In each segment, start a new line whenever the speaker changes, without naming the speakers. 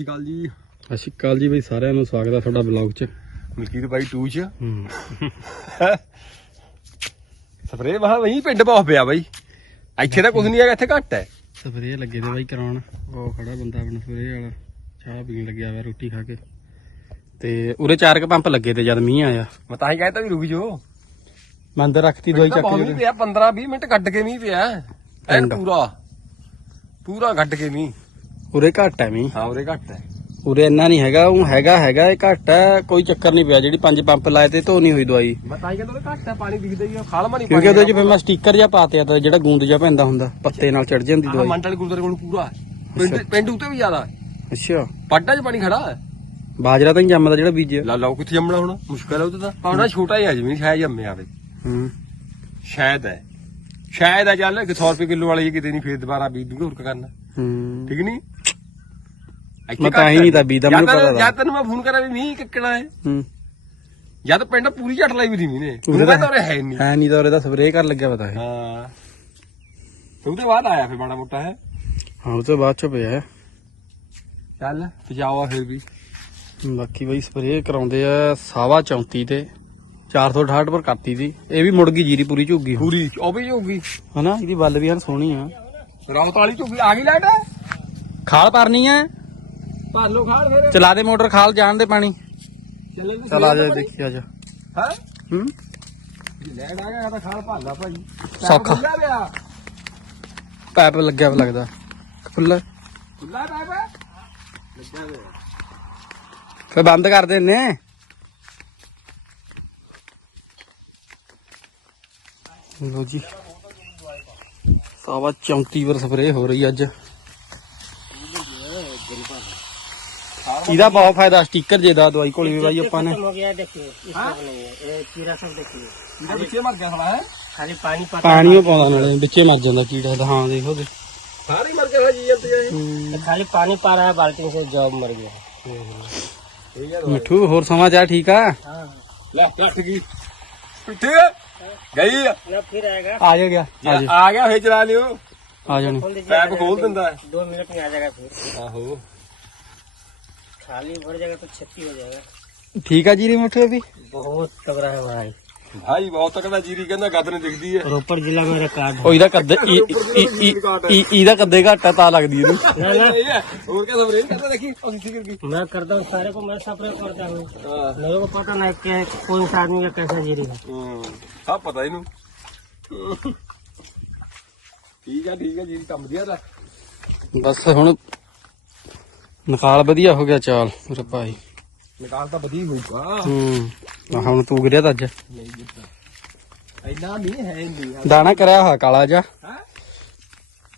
ਸਤਿ ਸ਼੍ਰੀ ਅਕਾਲ ਜੀ।
ਸਤਿ ਸ਼੍ਰੀ ਅਕਾਲ ਜੀ ਬਈ ਸਾਰਿਆਂ ਨੂੰ ਸਵਾਗਤ ਹੈ ਤੁਹਾਡਾ ਬਲੌਗ 'ਚ।
ਮਲਕੀਤ ਬਾਈ 2 ਚ। ਸਪਰੇ ਮਹਾ ਵਹੀਂ ਪਿੰਡ ਬਹੁਤ ਪਿਆ ਬਾਈ। ਇੱਥੇ ਤਾਂ ਕੁਝ ਨਹੀਂ ਹੈਗਾ ਇੱਥੇ ਘੱਟ ਹੈ।
ਸਪਰੇਅ ਲੱਗੇ ਤੇ ਬਾਈ ਕਰਾਉਣ। ਉਹ ਖੜਾ ਬੰਦਾ ਆਪਣਾ ਸਪਰੇਅ ਵਾਲਾ। ਚਾਹ ਪੀਣ ਲੱਗਿਆ ਵਾ ਰੋਟੀ ਖਾ ਕੇ। ਤੇ ਉਰੇ ਚਾਰ ਕ ਪੰਪ ਲੱਗੇ ਤੇ ਜਦ ਮੀਂਹ ਆਇਆ।
ਮੈਂ ਤਾਂ ਹੀ ਕਹਿੰਦਾ ਵੀ ਰੁਕ ਜੋ
ਮੈਂ ਅੰਦਰ ਰੱਖਤੀ ਦਵਾਈ ਚੱਕ ਉਰੇ।
ਪਿਆ 15 20 ਮਿੰਟ ਕੱਢ ਕੇ ਮੀਂਹ ਪਿਆ। ਐਨ। ਪੂਰਾ। ਪੂਰਾ ਕੱਢ ਕੇ ਮੀਂਹ।
ਉਰੇ ਘੱਟ ਹੈ ਮੀਂਹ।
ਹਾਂ ਉਰੇ ਘੱਟ ਹੈ।
ਉਰੇ ਇੰਨਾ ਨਹੀਂ ਹੈਗਾ ਉਹ ਹੈਗਾ ਹੈਗਾ ਇਹ ਘੱਟ ਹੈ ਕੋਈ ਚੱਕਰ ਨਹੀਂ ਪਿਆ ਜਿਹੜੀ ਪੰਜ ਪੰਪ ਲਾਏ ਤੇ ਧੋ ਨਹੀਂ ਹੋਈ ਦਵਾਈ।
ਮੈਂ ਤਾਂ ਹੀ ਕਹਿੰਦਾ ਉਰੇ ਘੱਟ ਹੈ ਪਾਣੀ ਦਿਖਦਾ ਹੀ ਆ ਖਾਲਮਾ ਨਹੀਂ
ਕਿਉਂਕਿ ਉਹਦੇ 'ਚ ਫਿਰ ਮੈਂ ਸਟicker ਜਿਹਾ ਪਾਤਿਆ ਤਾਂ ਜਿਹੜਾ ਗੂੰਦ ਜਿਹਾ ਪੈਂਦਾ ਹੁੰਦਾ ਪੱਤੇ ਨਾਲ ਚੜ ਜਾਂਦੀ ਦਵਾਈ।
ਮੰਡਲ ਗੁਰਦੁਆਰੇ ਕੋਲ ਪੂਰਾ। ਹੈ। ਪਿੰਡ ਉੱਤੇ ਵੀ ਜ਼ਿਆਦਾ
ਅੱਛਾ।
ਪਾਟਾ 'ਚ ਪਾਣੀ ਖੜਾ ਹੈ।
ਬਾਜਰਾ ਤਾਂ ਨਹੀਂ ਜੰਮਦਾ ਜਿਹੜਾ ਬੀਜਿਆ
ਲਾ ਲਾਓ ਕਿੱਥੇ ਜੰਮਣਾ ਹੁਣ? ਮੁਸ਼ਕਲ ਹੈ ਉਹ ਤਾਂ ਪਾਉਣਾ ਛੋਟਾ ਹੀ। ਆ ਜ਼ਮੀਨ ਸ਼ਾਇਦ ਜੰਮੇ ਆਵੇ।
ਹੂੰ।
ਸ਼ਾਇਦ ਹੈ। ਸ਼ਾਇਦ ਹੈ ਚੱਲ ਕਿ 100 ਰੁਪਏ ਕਿਲੋ ਵਾਲੀ ਹੀ ਕਿਤੇ ਨਹੀਂ ਫੇਰ ਦੁਬਾਰਾ ਬੀਜ ਦੂੰਗਾ ਹੋਰ ਕੀ ਕਰਨਾ।
ਹੂੰ।
ਠੀਕ ਨਹੀਂ?
ਮੈਂ ਤਾਂ ਹੀ। ਨਹੀਂ ਤਾਂ ਬੀਜਦਾ, ਮੈਨੂੰ
ਤਾਂ-
ਪਤਾ ਤਾਂ।
ਜਾਂ ਤੈਨੂੰ ਮੈਂ ਫੋਨ ਕਰਾਂ ਵੀ ਮੀਂਹ ਕਿੱਕਣਾ ਹੈ।
ਹੂੰ।
ਜਦ ਪਿੰਡ ਪੂਰੀ ਝਟ ਲਾਈ ਵੀ ਦੀ ਮੀਂਹ ਨੇ।
ਤਾਂ-
ਤਾਂ ਉਰੇ ਹੈ ਨਹੀਂ।
ਹੈ ਨਹੀਂ ਤਾਂ ਉਰੇ ਦਾ ਸਪਰੇਅ ਕਰਨ ਲੱਗਿਆ ਪਤਾ ਹੈ।
ਹਾਂ। ਤੇ ਉਹਦੇ ਬਾਅਦ ਆਇਆ ਫਿਰ ਮਾੜਾ ਮੋਟਾ ਹੈ?
ਹਾਂ ਉਹ ਤੋਂ ਬਾਅਦ ਚ ਪਿਆ ਹੈ।
ਚੱਲ ਤੇ ਜਾਓ ਫਿਰ ਵੀ।
ਬਾਕੀ ਬਈ ਸਪਰੇਅ ਕਰਾਉਂਦੇ ਆ ਸਾਵਾ 34 ਤੇ। 468 ਪਰ ਕਰਤੀ ਸੀ। ਇਹ ਵੀ ਮੁੜ ਗਈ ਜੀਰੀ ਪੂਰੀ ਝੁੱਗੀ
ਪੂਰੀ ਉਹ ਵੀ ਹੋਊਗੀ
ਹਨਾ ਇਹਦੀ ਬੱਲ ਵੀ ਹਨ ਸੋਹਣੀ ਆ।
ਰਾਤ ਵਾਲੀ ਝੁੱਗੀ ਆ ਗਈ ਲਾਈਟ
ਖਾਲ ਭਰਨੀ ਆ
ਭਰ ਲੋ ਖਾਲ ਫਿਰ।
ਚਲਾ ਦੇ ਮੋਟਰ ਖਾਲ ਜਾਣ ਦੇ ਪਾਣੀ।
ਚੱਲ
ਚਲ ਆ ਜਾ ਦੇਖੀ ਆ ਜਾ।
ਹਾਂ?
ਹੂੰ?
ਲੈਟ ਆ ਗਿਆ ਤਾਂ ਖਾਲ ਭਰ ਲਾ ਭਾਈ।
ਸੌਖਾ।
ਖੁੱਲਾ ਪਿਆ?
ਪੈਪ ਲੱਗਿਆ ਵਾ ਲੱਗਦਾ। ਖੁੱਲਾ
ਖੁੱਲਾ ਪੈਪ? ਲੱਗਿਆ ਪਿਆ
ਫੇ ਬੰਦ ਕਰ ਦਿੰਨੇ ਲੋ ਜੀ। ਸਾਵਾ 34 ਵਾਰ ਸਪਰੇਅ ਹੋ ਰਹੀ ਅੱਜ। ਇਹਦਾ ਬਹੁਤ ਫਾਇਦਾ ਸਟicker ਜੇ ਦਾ ਦਵਾਈ ਕੋਲੀ ਵੀ ਬਾਈ ਆਪਾਂ ਨੇ
खत्म हो गया देखिए इस सब नहीं है ये कीड़ा सब देखिए
ਇਹਦੇ ਵਿੱਚੇ ਮਰ ਗਿਆ ਸਾਲਾ ਹੈ
खाली पानी पता
ਪਾਣੀ ਉਹ ਪਾਉਂਦਾ ਨਾਲੇ ਵਿੱਚੇ ਮਰ ਜਾਂਦਾ ਕੀੜਾ ਤਾਂ ਹਾਂ ਦੇਖੋ ਤੇ
ਸਾਰੇ ਮਰ ਗਿਆ ਜੀ ਜਾਂਦੇ ਆ
तो खाली पानी पा रहा है बाल्टी से जॉब मर गया
ਠੀਕ ਹੈ
ਮਿੱਠੂ ਹੋਰ ਸਮਾਚਾਰ ਠੀਕ ਆ
हाँ
ਲੈ ਲੱਟ ਗਈ ਠੀਕ ਗਈ ਆ
ना फिर आएगा
ਆ ਜਾ ਗਿਆ ਆ ਜਾ
ਆ ਗਿਆ ਫੇਰ ਚਲਾ ਲਿਓ
ਆ ਜਾਣੀ
खोल दीजिए
ਪੈਪ ਖੋਲ ਦਿੰਦਾ ਹੈ
दो मिनट में आ जाएगा फिर
ਆਹੋ
खाली भर जाएगा तो छत्ती हो जाएगा
ਠੀਕ ਆ ਜੀਰੀ ਮਿੱਠੂ ਵੀ
बहुत तगड़ा है भाई
ਭਾਈ ਬਹੁਤ ਤਕੜਾ ਜੀਰੀ ਕਹਿੰਦਾ ਗੱਦ ਨੇ ਦਿਖਦੀ ਹੈ
रोपड़ जिला में रिकॉर्ड
ਉਹ ਇਹਦਾ ਕੱਦੇ ਇਹ- ਇਹ- ਇਹ- ਇਹ- ਇਹਦਾ ਕੱਦੇ ਘੱਟ ਆ ਤਾਂ ਲੱਗਦੀ ਇਹਨੂੰ
है ना ना
ਇਹ ਹੈ ਹੋਰ ਕਿਆ ਸਬਰੇ ਕਰਦਾ ਦੇਖੀ ਉਹ ਸਿੱਧੀ ਕਰ ਗਈ
मैं करता हूँ सारे को मैं स्प्रे करता हूँ
ਹਾਂ
मेरे को पता नहीं क्या कौन सा आदमी का कैसा जीरी है
ਹੂੰ ਸਭ ਪਤਾ ਇਹਨੂੰ ਠੀਕ ਆ ਠੀਕ ਆ ਜੀਰੀ ਕੰਮ ਦਿਆ ਦਾ
ਬਸ ਹੁਣ ਨਿਕਾਲ ਵਧੀਆ ਹੋ ਗਿਆ ਚਾਲ ਮੇਰਾ ਭਾਈ।
ਨਿਕਾਲ ਤਾਂ ਵਧੀ ਹੋਈ ਪਾ।
ਹੂੰ ਆਹ ਹੁਣ ਤੂੰ ਗਿਰਿਆ ਤਾਂ ਅੱਜ।
ਨਹੀਂ ਦਿੱਤਾ। ਇੰਨਾ ਨਹੀਂ ਹੈ ਨਹੀਂ
ਦਾਣਾ ਕਰਿਆ ਹੋਇਆ ਕਾਲਾ
ਹਾਂ?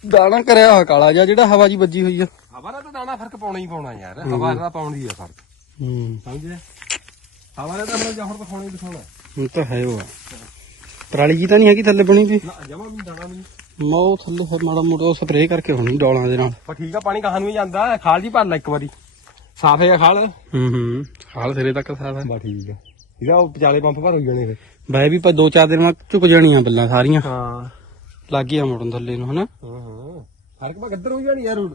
ਦਾਣਾ ਕਰਿਆ ਹੋਇਆ ਕਾਲਾ ਜਿਹਾ ਜਿਹੜਾ ਹਵਾ ਜੀ ਵੱਜੀ ਹੋਈ ਆ।
ਹਵਾ ਨਾਲ ਤਾਂ ਦਾਣਾ ਫ਼ਰਕ ਪਾਉਣਾ ਹੀ ਪਾਉਣਾ ਯਾਰ। ਹਵਾ ਨਾਲ ਪਾਉਣੀ ਆ ਫ਼ਰਕ।
ਹੂੰ।
ਸਮਝਿਆ ਹਵਾ ਨਾਲ ਤਾਂ ਹੁਣ ਜਹਰ ਦਿਖਾਉਣਾ ਹੀ ਦਿਖਾਉਣਾ।
ਹੁਣ ਤਾਂ ਹੈ ਉਹ ਆ। ਪਰਾਲੀ ਜੀ ਤਾਂ ਨਹੀਂ ਹੈਗੀ ਥੱਲੇ ਬਣੀ ਵੀ
ਨਾ ਜਮਾ ਵੀ ਦਾਣਾ ਵੀ
ਮੈਂ ਉਹ ਥੱਲੇ ਫਿਰ ਮਾੜਾ ਉਹ ਸਪਰੇਅ ਕਰਕੇ ਹੋਣੀ ਡੋਲਾਂ ਦੇ ਨਾਲ।
ਪਰ ਠੀਕ ਆ ਪਾਣੀ ਕਹਾਂ ਨੂੰ ਹੀ ਜਾਂਦਾ ਖਾਲ ਜੀ ਭਰ ਲੈ ਇੱਕ ਵਾਰੀ। ਸਾਫ਼ ਹੈ ਖਾਲ?
ਹੂੰ ਹੂੰ ਹਾਲ ਸਿਰੇ ਤੱਕ ਸਾਫ਼ ਹੈ।
ਬਾ ਠੀਕ ਆ। ਇਹਦਾ ਉਹ ਵਿਚਾਲੇ ਪੰਪ ਭਰ ਹੋ ਜਾਣੇ ਫਿਰ।
ਬਾਈ ਵੀ ਪਰ ਦੋ ਚਾਰ ਦਿਨ ਮੈਂ ਝੁਕ ਜਾਣੀਆਂ ਬੱਲਾਂ ਸਾਰੀਆਂ।
ਹਾਂ।
ਲੱਗ ਗਿਆ ਮੁੜਨ ਥੱਲੇ ਨੂੰ ਹਨਾ?
ਹਾਂ ਹਾਂ। ਫ਼ਰਕ ਪਾ ਗੱਦਰ ਹੋ ਜਾਣੀ ਯਾਰ ਹੁਣ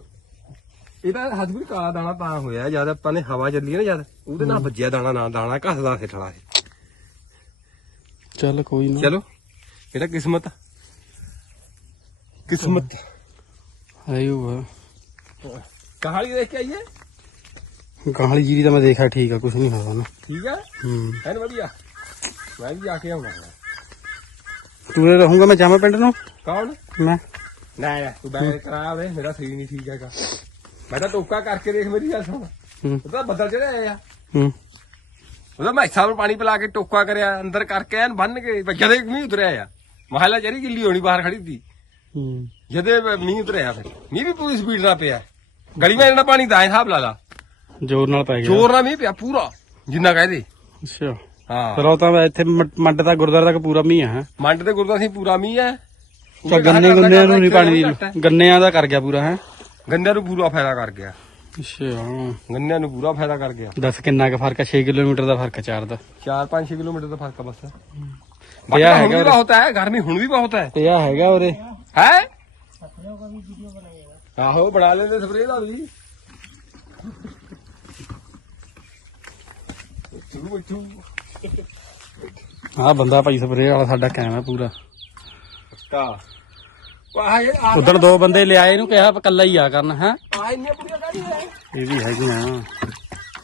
ਇਹਦਾ ਵੀ ਕਾਲਾ ਦਾਣਾ ਤਾਂ ਹੋਇਆ ਜਦ ਆਪਾਂ ਨੇ ਹਵਾ ਚੱਲੀ ਨਾ ਜਦ ਉਹਦੇ ਨਾਲ ਵੱਜਿਆ ਦਾਣਾ ਨਾ ਦਾਣਾ ਘਸਦਾ ਸਿੱਟਣਾ
ਚੱਲ ਕੋਈ ਨਾ।
ਚਲੋ ਇਹਦਾ ਕਿਸਮਤ ਕਿਸਮਤ
ਹੈ ਉਹ ਆ।
ਕਹਾਣੀ ਦੇਖ ਕੇ ਆਈਏ?
ਗਾਹਲੀ ਜੀਰੀ ਤਾਂ ਮੈਂ ਦੇਖਿਆ ਠੀਕ ਆ ਕੁਝ ਨਹੀਂ ਹੋਇਆ ਨਾ
ਠੀਕ ਆ?
ਹੂੰ।
ਐਨ ਵਧੀਆ। ਮੈਂ ਵੀ ਜਾ ਕੇ ਆਉਣਾ
ਤੂੰ ਉਰੇ ਰਹੂੰਗਾ ਮੈਂ ਜਾਵਾਂ ਪਿੰਡ ਨੂੰ?
ਕੌਣ?
ਮੈਂ।
ਨਾ ਨਾ ਤੂੰ ਬੈਗ ਕਰਾ ਦੇ ਮੇਰਾ ਸਰੀਰ ਨਹੀਂ ਠੀਕ ਹੈਗਾ। ਮੈਂ ਤਾਂ ਟੋਕਾ ਕਰਕੇ ਦੇਖ ਮੇਰੀ ਗੱਲ ਸੁਣ।
ਹੂੰ।
ਉਹਦਾ ਬੱਦਲ ਚੜਿਆ ਆ
ਹੂੰ।
ਉਹਦਾ ਮੈਂ ਹਿੱਸਾ ਨੂੰ ਪਾਣੀ ਪਿਲਾ ਕੇ ਟੋਕਾ ਕਰਿਆ ਅੰਦਰ ਕਰਕੇ ਐਨ ਬੰਨ ਕੇ ਜਦੇ ਮੀਂਹ ਉਤਰਿਆ ਆ। ਮਹਲਾ ਚਰੀ ਗਿੱਲੀ ਹੋਣੀ ਬਾਹਰ ਖੜੀ ਸੀ।
ਹੂੰ
ਜਦੇ ਮੀਂਹ ਉਤਰਿਆ ਫਿਰ ਮੀਂਹ ਵੀ ਪੂਰੀ ਸਪੀਡ ਨਾਲ ਪਿਆ। ਗਲੀ ਵਿੱਚ ਇਹਨਾਂ ਪਾਣੀ ਦਾ ਹਿਸਾਬ ਲਾ ਲਾ।
ਜ਼ੋਰ ਨਾਲ ਪੈ ਗਿਆ।
ਜ਼ੋਰ ਨਾਲ ਮੀਂਹ ਪਿਆ ਪੂਰਾ ਜਿੰਨਾ ਕਹਦੇ
ਅੱਛਾ।
ਹਾਂ।
ਫਿਰ ਉਹ ਤਾਂ ਮੈਂ ਇੱਥੇ ਮ- ਮੱਡ ਦਾ ਗੁਰਦੁਆਰਾ ਤੱਕ ਪੂਰਾ ਮੀਂਹ ਹੈ?
ਮੰਡ ਤੇ ਗੁਰਦਾ ਸੀ ਪੂਰਾ ਮੀਂਹ ਹੈ
ਤਾਂ ਗੰਨੇ ਗੁੰਨਿਆਂ ਨੂੰ ਨਹੀਂ ਪਾਣੀ ਦੀ ਗੰਨਿਆਂ ਦਾ ਕਰ ਗਿਆ ਪੂਰਾ ਹੈ?
ਗੰਨਿਆਂ ਨੂੰ ਪੂਰਾ ਫਾਇਦਾ ਕਰ ਗਿਆ।
ਅੱਛਾ
ਗੰਨਿਆਂ ਨੂੰ ਪੂਰਾ ਫਾਇਦਾ ਕਰ ਗਿਆ।
ਦੱਸ ਕਿੰਨਾ ਕੁ ਫ਼ਰਕ ਹੈ 6 ਕਿਲੋਮੀਟਰ ਦਾ ਫ਼ਰਕ ਹੈ ਚਾਰ ਦਾ।
4-5 ਕਿਲੋਮੀਟਰ ਦਾ ਫ਼ਰਕ ਬਸ।
ਪਿਆ ਹੈਗਾ
ਹੈ ਗਰਮੀ ਹੁਣ ਵੀ ਬਹੁਤ ਹੈ।
ਤੇ ਆ ਹੈਗਾ ਉਰੇ।
है आहो बना लेते स्प्रे का भी
ਆ ਬੰਦਾ ਭਾਈ ਸਪਰੇਅ ਵਾਲਾ ਸਾਡਾ ਕੈਮ ਹੈ ਪੂਰਾ।
ਪੱਕਾ। ਵਾਹ ਇਹ ਆ
ਉਦੋਂ ਦੋ ਬੰਦੇ ਲਿਆਏ ਇਹਨੂੰ ਕਿਹਾ ਵੀ ਇਕੱਲਾ ਹੀ ਆ ਕਰਨ ਹੈ?
ਆ ਇੰਨੇ ਪੁੜੀਆਂ ਕਾਹਦੀ ਹੈ
ਇਹ ਵੀ ਹੈਗੀਆਂ।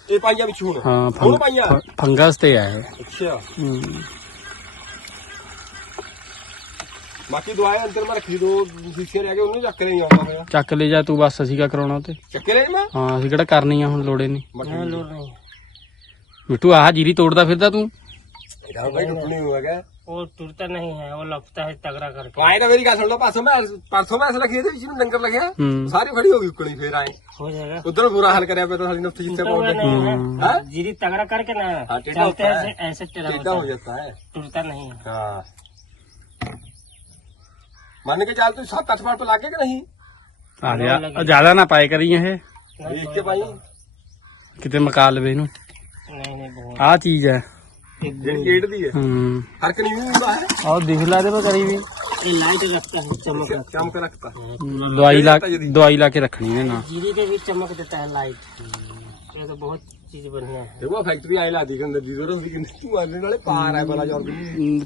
ਇਹ ਪਾਈਆਂ ਵਿੱਚ ਹੁਣ।
ਹਾਂ
ਹੁਣ ਪਾਈਆਂ?
ਫੰਗਸ ਤੇ ਆ ਇਹ।
ਅੱਛਾ।
ਹੂੰ।
ਬਾਕੀ ਦਵਾਈ ਅੰਦਰ ਮੈਂ ਰੱਖੀ ਦੋ ਸ਼ੀਸ਼ੇ ਰਹਿ ਗਏ ਉਹਨੂੰ ਚੱਕ ਨਹੀਂ ਆਉਂਦਾ ਮੇਰਾ
ਚੱਕ ਲੈ ਜਾ ਤੂੰ ਬਸ ਅਸੀਂ ਕਾ ਕਰਾਉਣਾ ਤੇ
ਚੱਕੇ ਰਹਿ ਮੈਂ
ਹਾਂ ਅਸੀਂ ਕਿਹੜਾ ਕਰਨੀ ਆ ਹੁਣ ਲੋੜੇ ਨਹੀਂ
यहाँ लोड नहीं है
ਮਿੱਟੂ ਆਹ ਜੀਰੀ ਤੋੜਦਾ ਫਿਰਦਾ ਤੂੰ
ਇਹਦਾ ਭਾਈ ਟੁੱਟਣੀ ਹੋਵੇਗਾ
वो टूटता नहीं है वो लगता है तगड़ा करके
ਆਏ ਤਾਂ ਮੇਰੀ ਗੱਲ ਸੁਣ ਲਓ ਪਾਸੋਂ ਮੈਂ ਪਰਸੋਂ ਮੈਂ ਲਖੀ ਇਹਦੇ ਵਿੱਚ ਨੂੰ ਡੰਗਰ ਲਖਿਆ
ਹੂੰ
ਸਾਰੀ ਖੜੀ ਹੋ ਗਈ ਉਕਣੀ ਫੇਰ ਆਏ
हो जाएगा
ਉਧਰ ਬੁਰਾ ਹਾਲ ਕਰਿਆ ਪਿਆ ਤਾਂ ਸਾਡੀ ਨਫਤ ਜਿੱਥੇ
टूटा हुआ
ਪਹੁੰਚ
नहीं है
हाँ?
जीरी तगड़ा करके ना
हाँ, टेढ़ा
चलते
होता
हैं ऐसे टेढ़ा
ਟੇਡਾ
होता
ਹੋ
है
ਜਾਂਦਾ ਹੈ
टूटता नहीं है
ਹਾਂ ਮੰਨ ਕੇ ਚੱਲ ਤੂੰ 7-8 ਵਾਰ ਲੱਗੇ ਕਿ ਨਹੀਂ?
ਆ ਜ਼ਿਆਦਾ ਨਾ ਪਾਏ ਕਰੀ ਇਹ।
ਦੇਖ ਕੇ ਭਾਈ
ਕਿਤੇ ਮਕਾ ਲਵੇ ਇਹਨੂੰ। ਨਹੀਂ ਚੀਜ਼ ਹੈ।
ਜਿਹੜੀ ਗੇਟ ਹੈ।
ਹੂੰ।
ਫ਼ਰਕ ਨਹੀਂ ਹੁੰਦਾ ਹੈ?
ਆਹ ਦਿਖ ਲਾ ਦੇ ਕਰੀ ਵੀ।
ਇਹ ਲਾਈਟ ਰੱਖਤਾ ਚਮਕ
ਚਮਕ ਰੱਖਤਾ।
ਦਵਾਈ ਲਾ ਕੇ ਰੱਖਣੀ ਨੇ ਨਾ
ਜੀਰੀ ਦੇ ਵੀ ਚਮਕ ਦਿੱਤਾ ਹੈ ਲਾਈਟ। ਇਹ ਤਾਂ ਬਹੁਤ ਚੀਜ਼ ਬਣੀ ਹੈ।
ਦੇਖੋ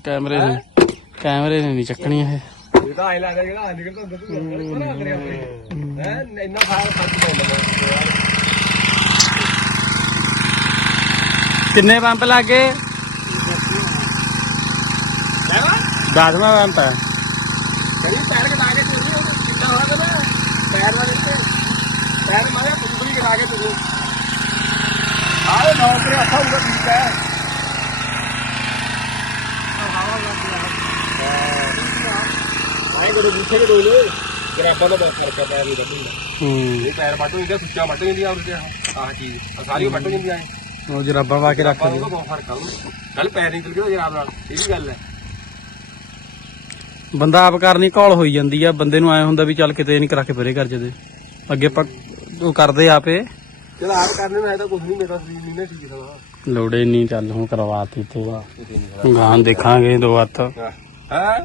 ਕੈਮਰੇ ਨੇ। ਕੈਮਰੇ ਚੱਕਣੀ ਇਹ
ਤਾਂ ਆਏ ਲੱਗਦਾ ਜਿਹੜਾ ਨਿਕਲਦਾ ਹੁੰਦਾ ਤੂੰ ਬਣਾ ਕਰਿਆ ਆਪਣੇ ਹੈ। ਇੰਨਾ ਸਾਰਾ ਖਰਚ ਪੈਂਦਾ
ਕਿੰਨੇ ਪੰਪ ਲੱਗੇ?
ਲੈਵਾ
10ਵਾਂ ਪੰਪ। ਹੈ
ਕਈ ਪੈਰ ਕਟਾ ਕੇ ਚੱਲੀ ਉਹ ਕਿੱਦਾਂ ਹੋਣਾ ਨਾ ਪੈਰ ਵਾਲੇ ਤੇ। ਪੈਰ ਮਾਰੇ ਪੁੰਗਲੀ ਕਟਾ ਕੇ ਚੱਲੀ ਆਏ ਨੌਕਰੀ ਅੱਛਾ ਹੁੰਦਾ ਠੀਕ ਹੈ। ਆਏ ਜਿਹੜੇ ਗੁੱਸੇ ਦੇ ਡੋਲੇ ਗਰਾਬਾਂ ਦਾ ਬਹੁਤ ਫ਼ਰਕ ਹੈ ਪੈਰ ਦੀ ਦੱਬੀ ਦਾ।
ਹੂੰ।
ਇਹ ਪੈਰ ਵੱਟੋ ਜਾਂਦੇ ਸੁੱਚਾ ਵੱਟੋ ਜਾਂਦੀਆਂ ਉਹਦੇ ਆਹ ਚੀਜ਼। ਆਹ ਸਾਰੀਆਂ ਵੱਟੋ ਜਾਂਦੀਆਂ ਐ
ਉਹ ਜਰਾਬਾਂ ਪਾ ਕੇ ਰੱਖ
ਆਪਾਂ
ਦੇ
ਨੂੰ ਬਹੁਤ ਫ਼ਰਕ ਆ ਉਹਨੂੰ। ਕੱਲ ਪੈਰ ਨਿਕਲ ਗਿਆ ਜਰਾਬ ਨਾਲ ਇਹ ਵੀ ਗੱਲ ਹੈ
ਬੰਦਾ ਆਪ ਕਰਨੀ ਘੋਲ ਹੋਈ ਜਾਂਦੀ ਆ ਬੰਦੇ ਨੂੰ ਐ ਹੁੰਦਾ ਵੀ ਚੱਲ ਕਿਤੇ ਨਹੀਂ ਕਰਾ ਕੇ ਪਰੇ ਕਰ ਜਦੇ। ਅੱਗੇ ਆਪਾਂ ਉਹ ਕਰਦੇ ਆਪੇ।
ਚਲ ਆਪ ਕਰਨੇ ਨਾਲ ਤਾਂ ਕੁਝ ਨਹੀਂ ਮੇਰਾ ਸਰੀਰ ਨਹੀਂ ਨਾ ਠੀਕ
ਲੋੜੇ ਨਹੀਂ ਚੱਲ ਹੁਣ ਕਰਵਾਤੀ ਤੇ ਗਾਂ ਦੇਖਾਂਗੇ ਦੋ ਹੱਥ।
ਹਾਂ?